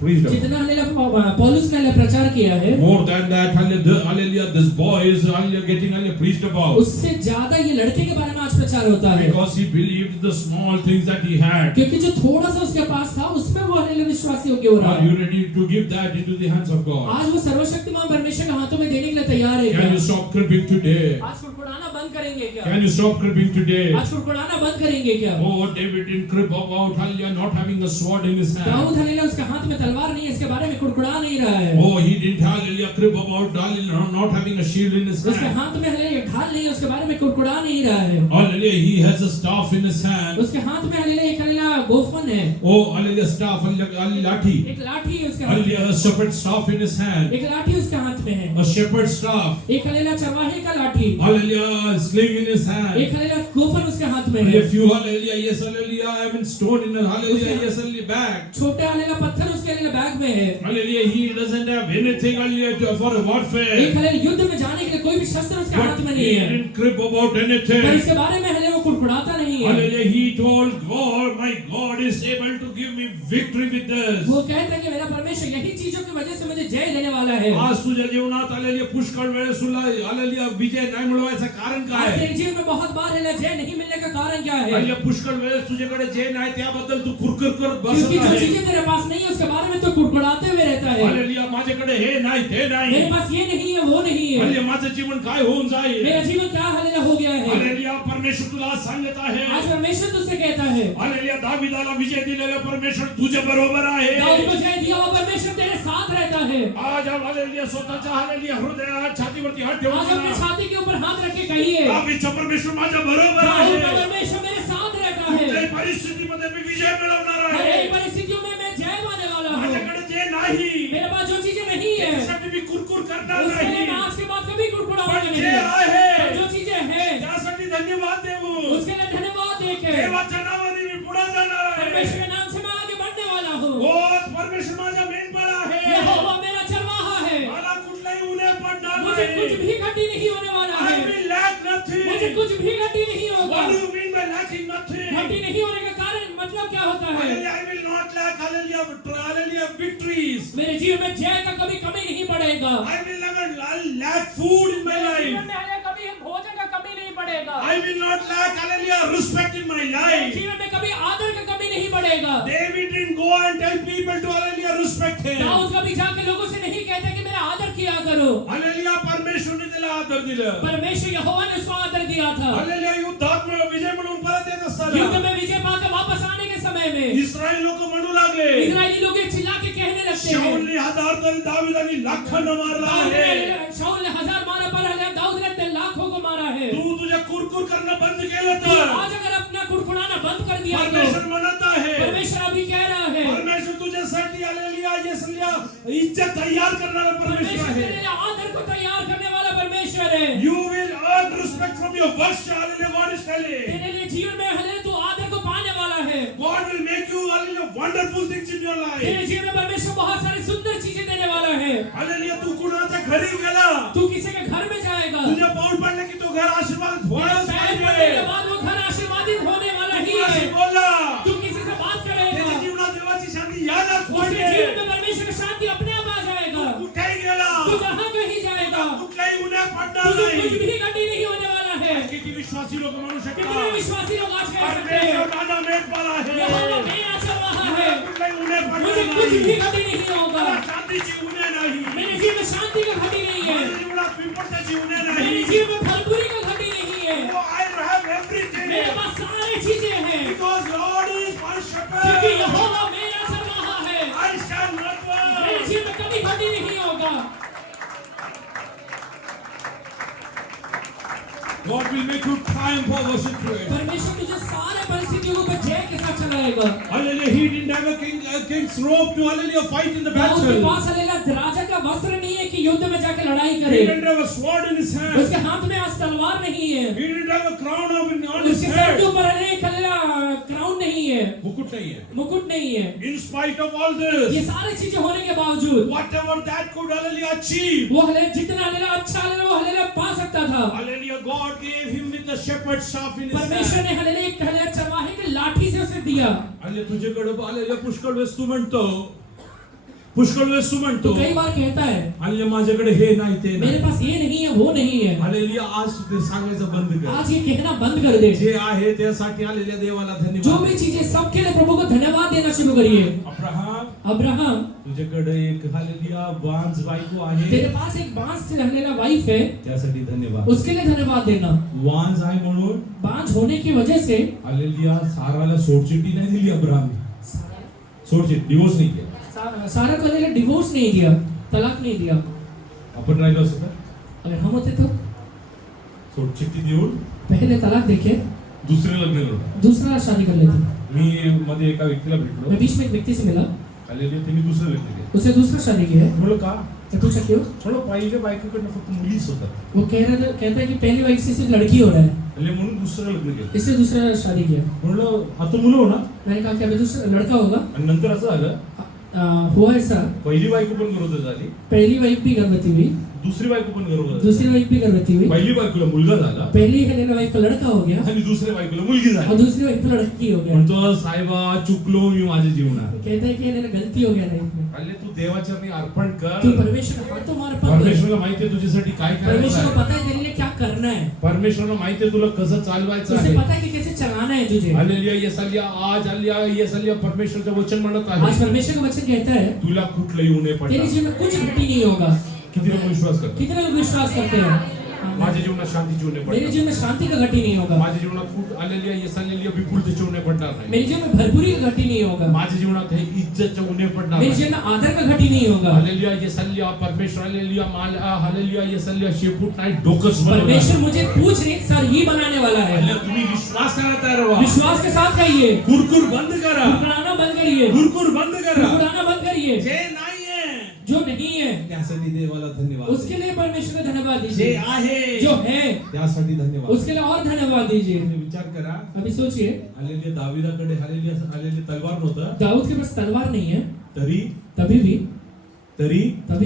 Preached about. जितना हल्लेलुया पौलुस ने हल्लेलुया प्रचार किया है, More than that, hallelujah, this boy is hallelujah getting hallelujah preached about. उससे ज्यादा ये लड़के के बारे में आज प्रचार होता है, Because he believed the small things that he had. क्योंकि जो थोड़ा सा उसके पास था उसमें वो हल्लेलुया विश्वासी होके हो रहा Are है। you ready to give that into the hands of God? आज वो सर्वशक्तिमान परमेश्वर के हाथों में देने के लिए तैयार है Can क्या? you stop cribbing today? आज कुड़कुड़ाना बंद करेंगे क्या? Can you stop cribbing today? आज कुड़कुड़ाना बंद करेंगे क्या? Oh, David didn't crib about hallelujah not having a sword in his hand. दाऊद हल्लेलुया उसके हाथ में तलवार नहीं है, इसके बारे में कुड़कुड़ा नहीं रहा है। Oh, he didn't hallelujah crib about hallelujah not having a shield in his उसके hand. हाथ में हल्लेलुया ढाल नहीं है, उसके बारे में कुड़कुड़ा नहीं रहा है। Hallelujah, he has a staff in his hand. उसके हाथ में हल्लेलुया एक हल्लेलुया गोफन है, Oh, hallelujah staff, hallelujah lathi. एक लाठी है उसके हाथ में, Hallelujah, a shepherd's staff in his hand. एक लाठी उसके हाथ में है, A shepherd's staff. एक हल्लेलुया चरवाहे का लाठी, Hallelujah, sling in his hand. एक हल्लेलुया गोफन उसके हाथ में है, Hallelujah, few hallelujah, yes, hallelujah, I have been stone in a hallelujah, yes, hallelujah bag. छोटे हल्लेलुया पत्थर उसके हल्लेलुया बैग में है, Hallelujah, he doesn't have anything hallelujah for a एक warfare. हल्लेलुया युद्ध में जाने के लिए कोई भी शस्त्र उसके हाथ But में he नहीं है, didn't crib about पर anything. इसके बारे में हल्लेलुया वो कुड़कुड़ाता नहीं है। Hallelujah, he told God, my God is able to give me victory with this. वो कहता है कि मेरा परमेश्वर यही चीजों की वजह से मुझे जय देने वाला है। आज तुझ्या जीवनात hallelujah पुष्कळ वेळेस तुला hallelujah विजय नाही मिळवायचं कारण आज काय? तेरे जीवन में बहुत बार हल्लेलुया जय नहीं मिलने का कारण क्या है? hallelujah पुष्कळ वेळेस तुझ्याकडे जे नाही त्याबद्दल तू कुरकुर करत बसत क्योंकि जो आहे. चीजें तेरे पास नहीं है उसके बारे में तो कुड़कुड़ाते हुए रहता है। hallelujah माझ्याकडे हे नाही ते नाही. मेरे पास ये नहीं है वो नहीं है, hallelujah माझं जीवन काय होऊन जाईल. मेरा जीवन क्या हल्लेलुया हो गया है। hallelujah परमेश्वर तुला आज सांगत आहे. आज परमेश्वर तुझसे कहता है, hallelujah दाविदाला विजय दिलेला परमेश्वर तुझ्या बरोबर आहे. दाऊद को जय दिया हुआ परमेश्वर तेरे साथ रहता है। आज आप hallelujah स्वतःच्या hallelujah हृदयात छातीवरती हात ठेवून आज अपने म्हणा, छाती के ऊपर हाथ रख के कहिए, दावीदचा परमेश्वर माझ्या बरोबर दाऊद का आहे. परमेश्वर मेरे साथ रहता है। कुठल्याही परिस्थितीमध्ये मी विजय मिळवणार हर आहे. एक परिस्थितियों में मैं जय पाने वाला हूँ। माझ्याकडे जे नाही मेरे पास जो चीजें नहीं है त्यासाठी मी कुरकुर करणार उसके लिए नाही. मैं आज के बाद कभी कुड़कुड़ाऊंगा पण नहीं। जे आहे पर जो चीजें हैं त्यासाठी धन्यवाद देऊ. उसके लिए धन्यवाद देके देवाच्या नावाने मी पुढे जाणार आहे. परमेश्वर के नाम से मैं आगे बढ़ने वाला हूँ। हो परमेश्वर माझा मेंढपाळ आहे. यहोवा मेरा चरवाहा है, मला कुठलाही उन्हे पडणार मुझे कुछ नाही. भी घटी नहीं होने वाला I है, will lack nothing. मुझे कुछ भी घटी नहीं होगा। What do you mean by lacking nothing? घटी नहीं होने का कारण मतलब क्या होता है? Hallelujah, I will not lack hallelujah victories. मेरे जीवन में जय का कभी कमी नहीं पड़ेगा। I will never lack food in my जीवन life. में हमें कभी भोजन का कमी नहीं पड़ेगा। I will not lack hallelujah respect in my life. जीवन में कभी आदर का कमी नहीं पड़ेगा। David didn't go and tell people to hallelujah respect him. Dawood कभी जाके लोगों से नहीं कहता कि मेरा आदर किया करो। Hallelujah परमेश्वर ने त्याला आदर दिलं. परमेश्वर यहोवा ने उसको आदर दिया था। Hallelujah युद्धात विजय मिळवून परत येत असताना युद्ध में विजय पाकर वापस आने के समय में इस्रायल लोक म्हणू लागले, इजरायली लोग चिल्ला के कहने लगते हैं, शाऊलने 1000 तर दाविदाने लाखांना मारला आहे. शाऊल ने 1000 मारा पर दाऊद ने लाखों को मारा है। तू तुझ्या कुरकुर करणं बंद केलं तो तर आज अगर अपना कुड़कुड़ाना बंद कर दिया तो परमेश्वर म्हणत आहे परमेश्वर अभी कह रहा है, परमेश्वर तुझ्यासाठी हालेलुया येसलिया इज्जत तयार करणारा परमेश्वर परमेश्वर आहे. तेरे लिए आदर को तैयार करने वाला परमेश्वर है. You will earn respect from your works. Hallelujah. God is telling. तेरे लिए जीवन में हालेलुया तू आदर को पाने वाला है. God will make you hallelujah wonderful things in your life. तेरे जीवन में परमेश्वर बहुत सारी सुंदर चीजें देने वाला है. Hallelujah. तू कुणाच्या घरी गेला, तू किसी के घर में जाएगा, तुझे पाऊल पडले की तो घर आशीर्वादित होणारच पैर पाहिजे. पड़ने के बाद वो घर आशीर्वादित होने वाला ही कुणाशी है. बोलला, तू किसी से बात करेगा, त्याच्या जीवनात देवाची शांती यायलाच उसके पाहिजे. जीवन में परमेश्वर की शांति अपने आप आ जाएगा. कुठेही गेला, तू जहाँ कहीं जाएगा, कुठल्याही उन्हात पडणार तुझे नाही. कुछ भी घटी नहीं होने वाला है. किती विश्वासी लोक म्हणू कितने शकतात, विश्वासी लोग आज कह सकते परमेश्वर हैं, माझा मेघमाला आहे. यहोवा मेरा चल रहा है, कुठल्याही उन्हात मुझे पडणार कुछ भी नाही. घटी नहीं होगा. मला शांतीची उन्हे नाही. मेरे जीवन में शांति का घटी नहीं है. माझ्या जीवनात विपत्तीची उन्हे मेरे नाही. जीवन में भरपूरी का घटी नहीं है. Oh, I have everything. मेरे पास सारी चीजें हैं, Because Lord is my क्योंकि shepherd. यहोवा मेरा चल रहा है. I shall not मेरे want. जीवन में कभी घटी नहीं होगा. God will make you triumph over situation. परमेश्वर तुझे सारे परिस्थितियों पर जय के साथ चलाएगा. Hallelujah. He didn't have a king's robe to hallelujah fight in the उसके battle. पास हालेलुया राजा का वस्त्र नहीं है कि युद्ध में जाके लड़ाई He करे. didn't have a sword in his hand. उसके हाथ में आज तलवार नहीं है. He didn't have a crown on his उसके सर head. के ऊपर हालेलुया क्राउन नहीं है, मुकुट नहीं है. मुकुट नहीं है. In spite of all ये this, सारी चीजें होने के बावजूद whatever that could hallelujah achieve, वो हालेलुया जितना हालेलुया अच्छा हालेलुया वो हालेलुया पा सकता था. hallelujah, God gave him with the shepherd's staff in his परमेश्वर hand. ने हालेलुया एक हालेलुया चरवाहे के लाठी से उसे दिया. Hallelujah, तुझ्याकडे hallelujah पुष्कळ वेळेस तू म्हणतो, पुष्कळ वेळेस तू तो म्हणतो, कई बार कहता है hallelujah माझ्याकडे हे नाही ते मेरे नाही. पास ये नहीं है वो नहीं है. hallelujah आज ते सांगायचं बंद कर. आज ये कहना बंद कर दे. जे आहे त्यासाठी आलेल्या देवाला जो धन्यवाद. भी चीजें सबके लिए प्रभु को धन्यवाद देना शुरू करिए. अब्राहम अब्राहम तुझ्याकडे एक हालेलुया वांज बायको आहे, तेरे पास एक बांस से हालेलुया वाइफ है, त्यासाठी धन्यवाद. उसके लिए धन्यवाद देना. वांज आहे म्हणून बांझ होने की वजह से हालेलुया साराला सोडचिट्टी नाही दिली अब्राहम. सोडचिट्टी डिवोर्स नाही केला. सारा को हालेलुया डिवोर्स नहीं दिया, तलाक नहीं दिया. आपण राहिलो असं तर अगर हम होते तो सोडचिट्टी देऊन पहले तलाक देके दुसरे लग्न करू. दूसरा शादी कर लेते. मी मध्ये एका व्यक्तीला भेटलो, मैं बीच में एक व्यक्ति से मिला, हालेलुया त्यांनी दुसरं लग्न केलं. उसे दूसरा शादी किया है. म्हणलं का? मैं पूछा क्यों? थोडं पहिल्या बायकोकडनं फक्त मुलीच होतात, वो कहता है कि पहली वाइफ से सिर्फ लड़की हो रहा है, म्हणजे म्हणून दुसरं लग्न केलं. इसलिए दूसरा शादी किया. म्हणलं आता मुलं हो ना. मैंने कहा कि अभी दूसरा लड़का होगा. आणि नंतर असं झालं, हुआ ऐसा, पहिली बायको पण गर्भवती झाली, पहली वाइफ भी गर्भवती हुई, दुसरी बायको पण गर्भवती झाली. दूसरी वाइफ भी गर्भवती हुई. पहिली बायकोला मुलगा झाला पहली वाइफ का लड़का हो गया आणि दुसऱ्या बायकोला मुलगी और झाली. दूसरी वाइफ का लड़की हो गया. म्हणतो साहेबा चुकलो मी माझ्या जीवनात. कहता है कि ये गलती हो गया लाइफ में. अरे तू देवाच्या मी अर्पण कर. तू परमेश्वर के हाथों में अर्पण कर. परमेश्वराला माहिती आहे तुझ्यासाठी काय करायचं परमेश्वर को आहे. पता है तेरे लिए क्या करना है. परमेश्वराला माहिती आहे तुला कसं चालवायचं उसे आहे. पता है कि कैसे चलाना है तुझे. हालेलुया येसलिया आज हालेलुया येसलिया परमेश्वराचं वचन म्हणत आज आहे परमेश्वर का वचन कहता है तुला कुठलंही उणे तेरे पडणार. जीवन में कुछ घटी नहीं होगा. किती लोक विश्वास करतात? कितने लोग विश्वास करते हैं? माझ्या जीवनात शांतीची उणे मेरे पडणार. जीवन में शांति का घटी नहीं होगा. माझ्या जीवनात खूप हालेलुया येसलिया विपुलतेचे उणे पडणार नाही. मेरे जीवन में भरपूरी का घटी नहीं होगा. माझ्या जीवनात हे इज्जतचे उणे पडणार मेरे नाही. जीवन में आदर का घटी नहीं होगा. हालेलुया येसलिया परमेश्वर हालेलुया हालेलुया येसलिया शेपूट नाही डोकंच बनवणार. परमेश्वर मुझे पूछ नहीं सर ही बनाने वाला है. हालेलुया, तुम्ही विश्वास करा तयार व्हा. विश्वास के साथ कहिए. कुरकुर बंद करा. कुरकुराना बंद करिए. कुरकुर बंद करा. कुरकुराना बंद करिए. जे नाहीये जो नहीं है त्यासाठी देवाला धन्यवाद. उसके लिए परमेश्वर को धन्यवाद जे दीजिए. आहे जो है त्यासाठी धन्यवाद. उसके लिए और धन्यवाद दीजिए. तुम्ही विचार करा, अभी सोचिए, हालेलुया दाविदाकडे हालेलुया तलवार नव्हता, दाऊद के पास तलवार नहीं है, तरी तभी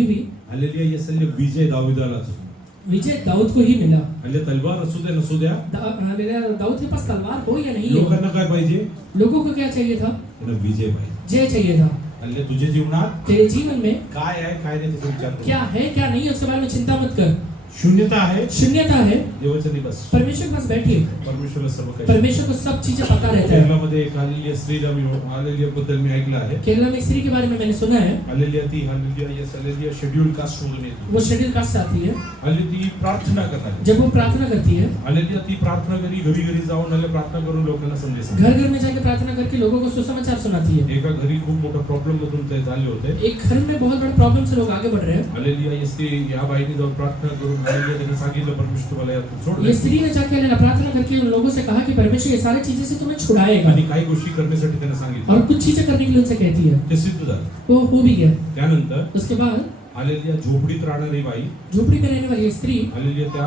भी हालेलुया येसलिया विजय दाविदाला असतो. विजय दाऊद को ही मिला. हालेलुया तलवार असू द्या नसू द्या, दाऊद के पास तलवार हो या नहीं हो, लोकांना काय पाहिजे? लोगों को क्या चाहिए था? त्यांना विजय पाहिजे. जय चाहिए था. हालेलुया तुझ्या जीवनात तेरे जीवन में काय आहे काय नाही त्याचा विचार कर. क्या है क्या नहीं है उसके बारे में चिंता मत कर. शून्यता आहे, शून्यता है, देवाच्या निवास. परमेश्वर के पास बैठिए. परमेश्वराला सर्व काही. परमेश्वर को सब चीजें पता रहता है. केरलामध्ये एक हालेलुया स्त्रीला मी हालेलुया बद्दल मी ऐकलं आहे. केरला में एक स्त्री के बारे में मैंने सुना है. हालेलुया ती हालेलुया हालेलुया शेड्यूल कास्ट मधून येते. वो शेड्यूल कास्ट से आती है. हालेलुया ती प्रार्थना करणार. जब वो प्रार्थना करती है, हालेलुया ती प्रार्थना घरी घरी जाऊन हालेलुया प्रार्थना करून लोकांना संदेश. घर घर में जाकर प्रार्थना करके लोगों को सुसमाचार सुनाती है. एका घरी खूप मोठा प्रॉब्लेम मधून ते झाले होते. एक घर में बहुत बड़े प्रॉब्लम से लोग आगे बढ़ रहे हैं. हालेलुया येस्ती या बाईने जाऊन प्रार्थना करून हालेलुया त्याने सांगितलं परमेश्वर तुम्हाला यातून ये सोडणार. स्त्री ने जाके हालेलुया प्रार्थना करके उन लोगों से कहा कि परमेश्वर ये सारी चीजें से तुम्हें छुड़ाएगा आणि काही गोष्टी करण्यासाठी त्याने सांगितलं और कुछ चीजें करने के लिए उनसे कहती है ते सिद्ध झालं. वो हो भी गया. त्यानंतर उसके बाद हालेलुया झोपडीत राहणारी बाई झोपड़ी में रहने वाली ये स्त्री, हालेलुया त्या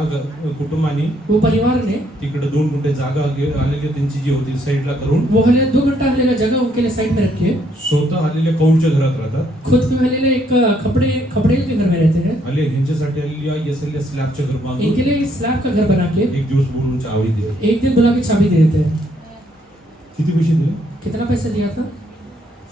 कुटुंबाने वो परिवार ने तिकडे 2 गुंठे जागा हालेलुया त्यांची जी होती साईडला करून वो हालेलुया 2 घंटा हालेलुया जगह उनके लिए साइड में रखे. स्वतः हालेलुया पौलच्या घरात राहतात. खुद के हालेलुया एक खपड़ेल के घर में रहते हैं. हालेलुया ह्यांच्यासाठी हालेलुया येसल्या स्लॅबचं घर बांधून इनके लिए स्लैब का घर बना के एक दिवस बोलून चावी दिली. एक दिन बुला के चाबी दे देते हैं. किती पैसे दिले? कितना पैसा दिया था?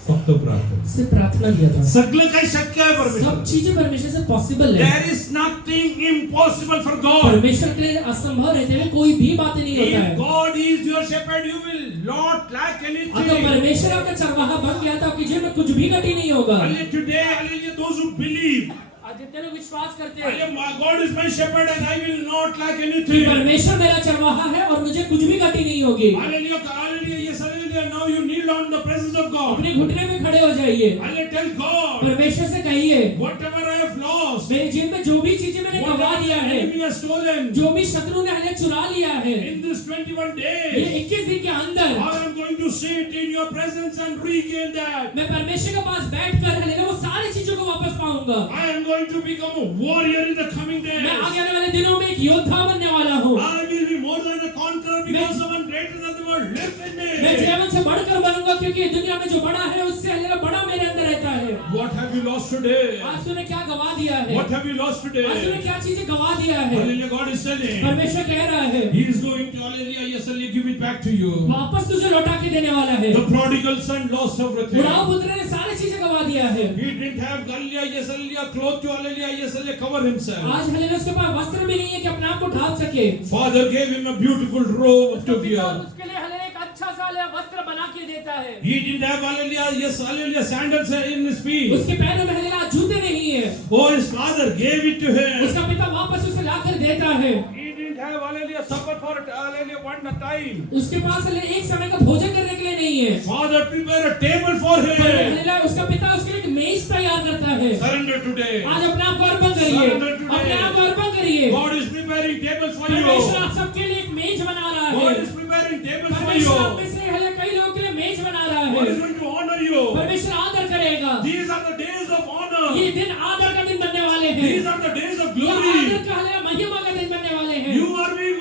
फक्त प्रार्थना. सिर्फ प्रार्थना दिया था. सगळं काही शक्य आहे सब परमेश्वर. चीजें परमेश्वर से पॉसिबल है. There is nothing impossible for God. परमेश्वर के लिए असंभव रहते हुए कोई भी बात नहीं होता If है. God is your shepherd, you will not lack अगर anything. परमेश्वर आपका चरवाहा बन गया तो आपकी जेब में कुछ भी घटी नहीं होगा. Hallelujah. Today, hallelujah, those who believe, आज जितने लोग विश्वास करते हैं hallelujah, my God is my shepherd and I will not lack कि anything. परमेश्वर मेरा चरवाहा है और मुझे कुछ भी घटी नहीं होगी. Hallelujah, hallelujah, yes, hallelujah. Now you kneel down in the presence of God. अपने घुटने में खड़े हो जाइए. Hallelujah, tell God, परमेश्वर से कहिए whatever I have lost, मेरी जेब में जो भी चीजें मैंने गवा whatever दिया the है, enemy has stolen, जो भी शत्रु ने हमें चुरा लिया है, in this 21 ये days, 21 दिन के अंदर I am going to sit in your presence and regain that. मैं परमेश्वर के पास बैठकर हालेलुया वो सारी चीजों को वापस पाऊंगा. I am going to become a warrior in the coming days. मैं आगे आने वाले दिनों में एक योद्धा बनने वाला हूँ. I will be more than a conqueror because someone greater than the world lives in मैं me. जीवन से बढ़कर बनूंगा क्योंकि दुनिया में जो बड़ा है उससे हालेलुया बड़ा मेरे अंदर रहता है. What have you lost today? आज तूने क्या गवा दिया है? What have you lost आज तूने today? क्या चीजें गवा दिया है? Hallelujah, God is telling. परमेश्वर कह रहा है He is going to, hallelujah, yes, hallelujah, give it back to you. वापस तुझे लौटा के देने वाला है. The prodigal son lost everything. बुढ़ाऊ पुत्र ने सारी चीजें गवा दिया है. He didn't have, hallelujah, yes, hallelujah, cloth to, hallelujah, yes, hallelujah, cover himself. आज हालेलुया उसके पास वस्त्र भी नहीं है कि अपने आप को ढांप सके. Father gave him a beautiful robe to पिता wear. उसके लिए हालेलुया एक अच्छा सा हालेलुया वस्त्र बना के देता है. He didn't have, hallelujah, yes, hallelujah, sandals in his feet. उसके पैरों में हालेलुया जूते नहीं है. Oh, his father gave it to him. उसका पिता वापस उसे लाकर देता है. He didn't have, hallelujah, supper for, hallelujah, one time. उसके पास हालेलुया एक समय का भोजन करने के लिए नहीं है. Father prepare a table for पर him. हालेलुया उसका पिता उसके लिए एक मेज तैयार करता है. Surrender today. आज अपने आप को अर्पण करिए. Surrender today. अपने आप को अर्पण करिए. God is preparing tables for परमेश्वर you. आप सबके लिए एक मेज बना रहा God है. is preparing tables for परमेश्वर आप you. में से हालेलुया कई लोगों के लिए मेज बना रहा God is है. going to honor you. परमेश्वर आदर करेगा. These are the days of honor. ये दिन आदर का दिन बनने वाले हैं. These are the days of ये glory. आदर का हालेलुया महिमा का दिन बनने वाले हैं. You are being,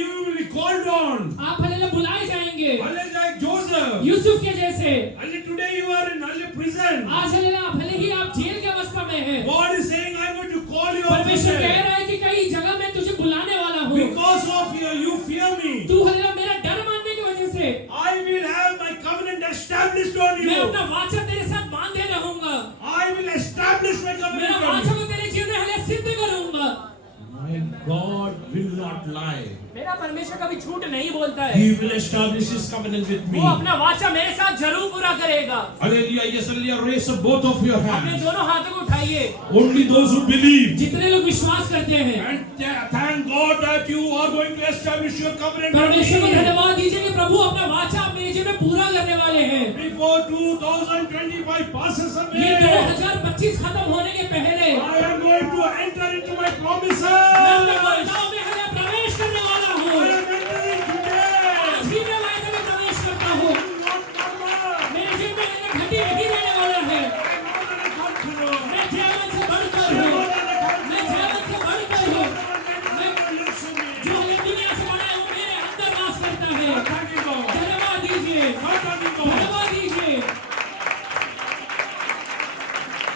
you will be called on. आप हालेलुया बुलाए जाएंगे. Hallelujah, like Joseph. यूसुफ के जैसे. Hallelujah, today you are in hallelujah prison. आज हालेलुया भले ही आप जेल की अवस्था में हैं. God is saying, I am going to call you out परमेश्वर कह today. रहा है कि कई जगह मैं तुझे बुलाने वाला हूँ. Because of you fear me. तू हालेलुया मेरा डर मानने की वजह से I will have my covenant established on मैं you. अपना वाचा तेरे साथ बांधे रहूंगा. I will establish my मेरा covenant on वाचा you. को तेरे जीवन में हालेलुया सिद्ध करूंगा. My God will not lie. मेरा परमेश्वर कभी झूठ नहीं बोलता है. He will establish his covenant with me. वो अपना वाचा मेरे साथ जरूर पूरा करेगा. Hallelujah, yes, hallelujah. Raise up both of your अपने hands. दोनों हाथों को उठाइए. Only those who believe. जितने लोग विश्वास करते हैं And thank God that you are going to establish your covenant on परमेश्वर को me. धन्यवाद दीजिए कि प्रभु अपना वाचा अपने जीवन में पूरा करने वाले हैं. Before 2025 passes ये away, 2025 खत्म होने के पहले I am going to enter into my मैं अपने promises. वाचाओं में हालेलुया प्रवेश करने वाला हूँ. I am entering today. आज ही मैं वायदे में प्रवेश करता हूँ. Not murmur. मेरे जीवन में हालेलुया घटी नहीं रहने वाला है. More than a conqueror. मैं जीवन से बढ़कर हूँ. More than a मैं जीवन से बढ़कर हूँ. conqueror. Listen me. जो ये दुनिया से बड़ा है वो मेरे अंदर वास करता है. Thank you, God. धन्यवाद दीजिए. Thank you, God. धन्यवाद दीजिए.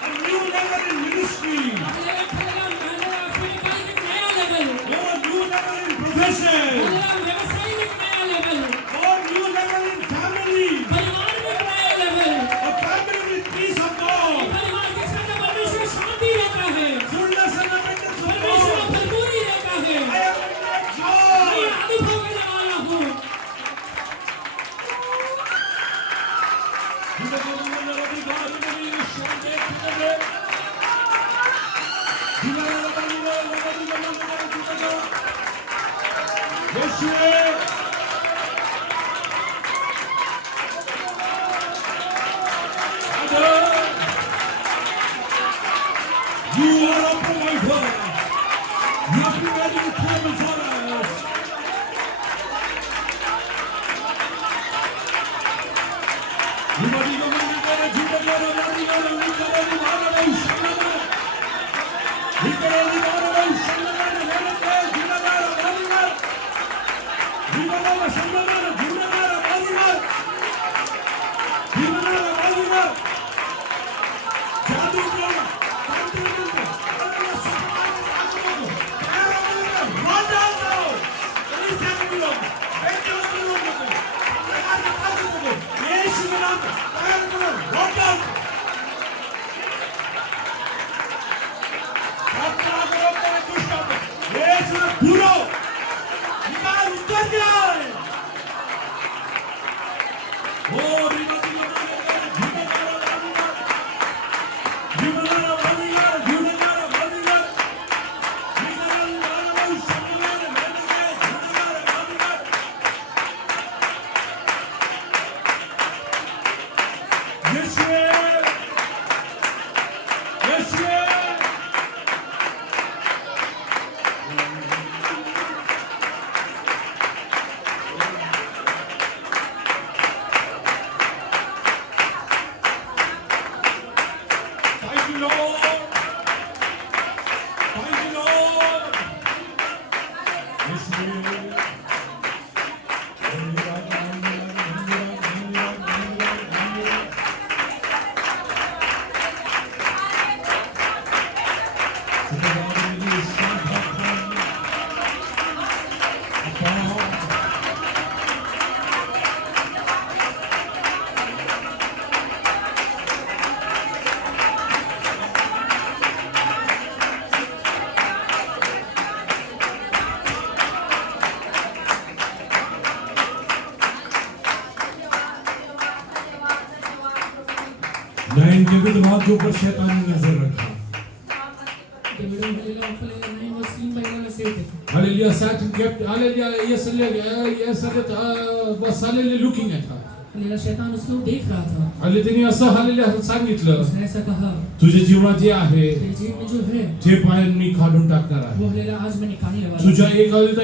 A new level in ministry. Hallelujah hallelujah सेविकाई में नया level. Oh, new level in profession. Hallelujah व्यवसाय में नया level. Oh, new level in family. परिवार में नया level. A family with peace of God. परिवार के साथ परमेश्वर शांति रहता है. Fullness and abundance of परमेश्वर God. भरपूरी रहता है. I am in that मैं joy. अनुभव करने वाला हूँ. You are a provider. You have Vikareli Barabai Shandamana Velake Gunagara Badigar. Vikareli Shandamana Gunagara Badigar. Gunagara Badigar. Jadu Gunagara. Nine के विधवा के ऊपर शैतान ने नजर रखा. Hallelujah, Satan kept, hallelujah, yes, was hallelujah looking at her. शैतान उसको देख रहा था. हल्ली त्यांनी असं हल्लेलं सांगितलं, उसने ऐसा कहा, तुझ्या जीवनात जे आहे तेरे जीवन में जो है ते पाय मी काढून टाकणार आहे. वो हल्लेला आज मैं निकालने वाला तुझ्या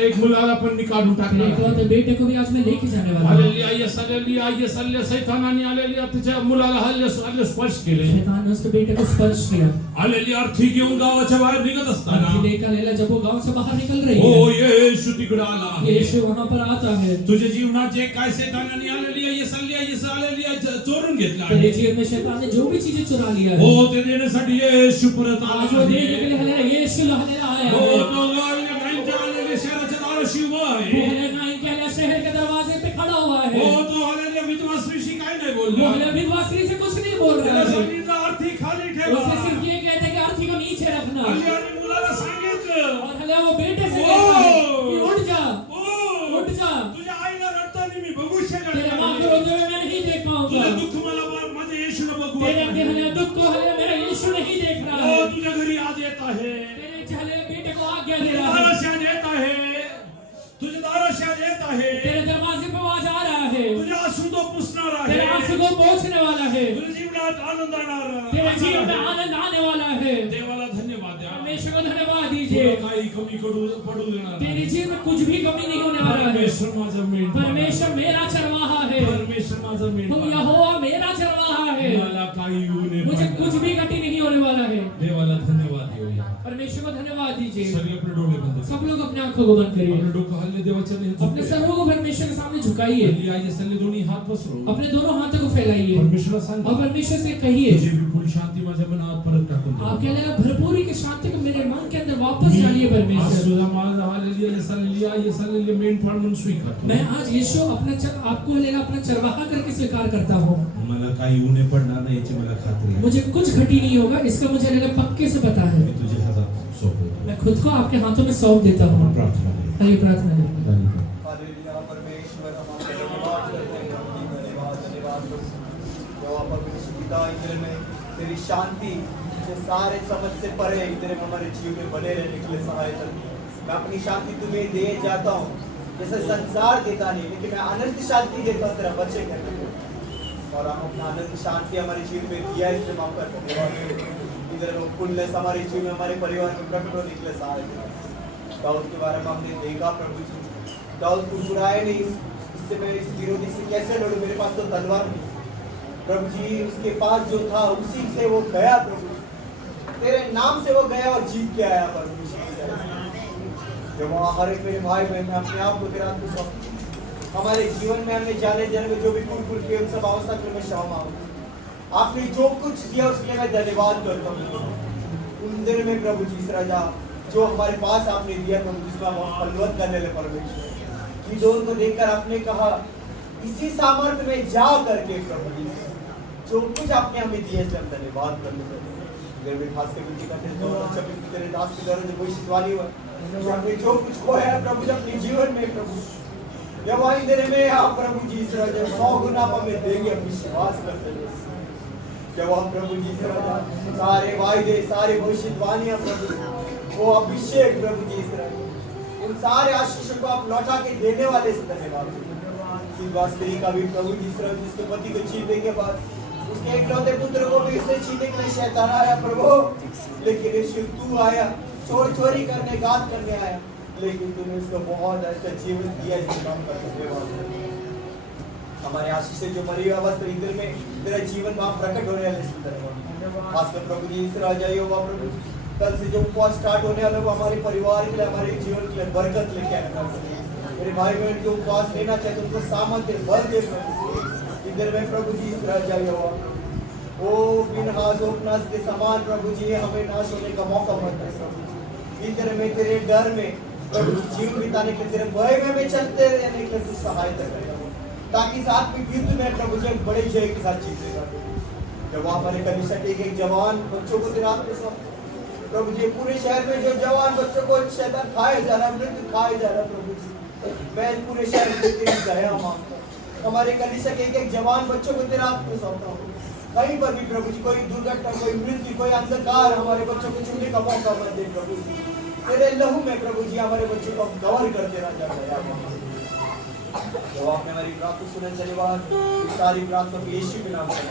एक मुलाला पण मी काढून टाकणार एक आहे. बेटे को भी आज मैं लेके जाने वाला हूं. Hallelujah, yes hallelujah, yes hallelujah. सैतानाने हालेलुया तुझ्या मुलाला हालेलुया स्पर्श केले. शैतान ने उसके बेटे को स्पर्श किया. हालेलुया, अर्थी घेऊन गावाच्या बाहेर निघत असताना अर्थी लेकर लेला जब वो गांव से बाहर निकल रही ओ है, येशू तिकडे आला आहे. यीशु वहां पर आता है. तुझ्या जीवनात जे काय सैतानाने हालेलुया, यस हालेलुया चोरून घेतला तेरे आहे, जीवन में शैतान ने जो भी चीजें चुरा लिया है, हो ते देण्यासाठी येशू परत आला आज वो देने के आहे. लिए हल्लेला यीशु हल्लेला आया हो है. तो गावाच्या हालेलुया शहराच्या दाराशी उभा वो आहे. हल्लेला नहीं के लिए शहर के दरवाजे पे खड़ा हुआ है. हो तो हालेलुया विधवा स्त्रीशी काय नाही वो बोलला. हल्लेला विधवा स्त्री से कुछ नहीं बोल रहा त्याला है. सांगितलं अर्थी खाली ठेवा. उसे सिर्फ ये कहते कि अर्थी को नीचे रखना. हल्ली आणि मुलाला सांगितलं, और हल्लेला वो बेटे से ओ! कहता है कि उठ जा, ओ उठ जा. तुझ्या आईला रडताना मी बघू शकत तेरे माँ को नाही. रोते हुए मैं नहीं देख पाऊंगा. तुझं दुःख मला माझ्या येशूला बघू तेरे वाटतं. हल्लेला दुख को हल्लेला मेरा यीशु नहीं देख रहा ओ है. तुझ्या घरी आज येत आहे, तेरे हल्लेला बेटे को आज्ञा दे तुझ्या रहा है. दाराशी आज येत आहे, तुझ्या दाराशी आज येत आहे, तेरे दरवाजे पे वो आज आ रहा है. तुझ्या आंसू तो पुसणार आहे, तेरे आंसू को पोंछने वाला है. तुझ्या जीवनात आनंद तेरे जीवन में आणणार. आनंद आने वाला है. देवाला धन्यवाद द्या. परमेश्वर को धन्यवाद तुला दीजिए. काही कमी पडू देणार तेरे नाही. जीवन में कुछ भी कमी नहीं होने वाला है. परमेश्वर माझा मेंढपाळ. परमेश्वर मेरा चरवाहा है. परमेश्वर माझा तुम मेंढपाळ. यहोवा मेरा चरवाहा है. मला काही येऊ नये मुझे पडणार. कुछ भी घटी नहीं होने वाला है. देवाला धन्यवाद देऊया. परमेश्वर को धन्यवाद दीजिए. सगळे आपले डोळे बंद करा. सब लोग अपने आंखों को बंद करिए. आपले डोकं हल्ले देवाच्या नाही. अपने सरों को परमेश्वर के सामने झुकाइए. हल्ली आई सल्ले दोन्ही हात पसरो. अपने दोनों हाथों को फैलाइए परमेश्वरा सांगा, और परमेश्वर से कहिए, तुझी विपुल शांती माझ्या मनात परत टाकून दे. आपके लिए भरपूरी की शांति को मेरे मन के अंदर वापस डालिए आज परमेश्वर. तुझा माझा हालेलुया, ये सल्लेलिया मेंढपाळ म्हणून स्वीकार. मैं आज यीशु आपको लेगा अपना चरवाहा करके स्वीकार करता हूँ. मला काही येऊ नये पडणार नाही याची मला खात्री आहे. मुझे कुछ घटी नहीं होगा इसका मुझे लेगा पक्के से पता है. मी तुझ्या हातात सोपवतो. मैं खुद को आपके हाथों में सौंप देता हूँ. प्रार्थना करू. आइए प्रार्थना करें. हालेलुया परमेश्वर हम आपका धन्यवाद करते हैं प्रभु जी, धन्यवाद प्रभु परमेश्वर पिता इधर में तेरी शांति जो सारे समझ से परे इधर में हमारे जीवन में बने रहने के लिए सहायता दी. मैं अपनी शांति तुम्हें दे जाता हूँ जैसे संसार देता नहीं, लेकिन मैं अनंत शांति देता हूँ तेरा बच्चे करने को. और हम अपना अनंत शांति हमारे जीवन में दिया है, इसलिए हम आपका धन्यवाद. इधर में फुलनेस हमारे जीवन में हमारे परिवार में प्रकट होने के लिए सहायता. दाऊद के बारे में हमने देखा प्रभु जी, दाऊद कुरकुराए नहीं, इससे मैं इस विरोधी से कैसे लड़ूं, मेरे पास तो तलवार नहीं. प्रभु जी उसके पास जो था उसी से वो गया प्रभु. तेरे नाम से वो गया और जीत के आया प्रभु जब वहाँ हर एक मेरे भाई बहन मैं अपने आप को तेरे हाथ में सौंपता हूं। हमारे जीवन में हमने जाने जाने में जो भी कुल के उन सब अवस्था को मैं क्षमा मांगू। आपने जो कुछ दिया उसके लिए मैं धन्यवाद करता हूँ। उन दिन में प्रभु जी राजा जो हमारे पास आपने दिया प्रभु जिसमें हम फलवत करने लगे परमेश्वर की दोनों को देखकर आपने कहा इसी सामर्थ्य में जा करके प्रभु जी जो कुछ आपने हमें दिया इसलिए हम धन्यवाद करने लगे। खास कर विनती करते हैं जो अच्छा तेरे दास की तरह जो कोई शिकवानी हुआ हमने जो कुछ खोया प्रभु जी अपने जीवन में प्रभु जब आई देने में आप प्रभु जी इस राजा 100 गुना हमें देंगे हम विश्वास करते हैं। जब हम प्रभु जी इस राजा सारे वायदे सारे भविष्यवाणियां प्रभु वो अभिषेक प्रभु जी इस राजा उन सारे आशीषों को आप लौटा के देने वाले से धन्यवाद। स्त्री का भी प्रभु जी इस राजा जिसके पति को छीनने के बाद उसके इकलौते पुत्र को भी उससे छीनने के लिए शैतान आया प्रभु लेकिन यीशु तू आया चोरी करने घात करने आया लेकिन तूने उसको बहुत अच्छा जीवन दिया इस काम का धन्यवाद। हमारे आशीष से जो मरी हुई अवस्था इधर में तेरा जीवन वहाँ प्रकट होने वाले खासकर प्रभु जी इस राजा हुआ प्रभु कल से जो उपवास स्टार्ट होने वाला वो हमारे परिवार के लिए हमारे जीवन के लिए बरकत लेके आएगा। मेरे भाई बहन जो उपवास लेना चाहते उनको सामर्थ्य बल दे इधर में प्रभु जी इस राजा हुआ ओ बिनहास उपनाश के समान प्रभु जी हमें नाश होने का मौका मत दे प्रभु जी इधर में तेरे डर में प्रभु जी जीवन बिताने के तेरे भय में चलते रहने के लिए तू सहायता करेगा ताकि इस आत्मिक युद्ध में प्रभु जी बड़े जय के साथ जीतेगा। जब हमारे कलीसिया के एक जवान बच्चों को तेरे हाथ में सौंप प्रभु जी पूरे शहर में जो जवान बच्चों को शैतान खाए जा रहा मृत्यु खाए जा रहा प्रभु जी मैं पूरे शहर में तेरी दया मांगता हूं। हमारे कलीसिया के एक जवान बच्चों को तेरे हाथ में सौंपता हूं कहीं पर भी प्रभु जी कोई दुर्घटना कोई मृत्यु कोई अंधकार हमारे बच्चों को छूने का मौका मत दे प्रभु जी तेरे लहू में प्रभु जी हमारे बच्चों को कवर कर देना चाहता है। तो आपने हमारी प्रार्थना सुने धन्यवाद सारी प्रार्थना यीशु के नाम से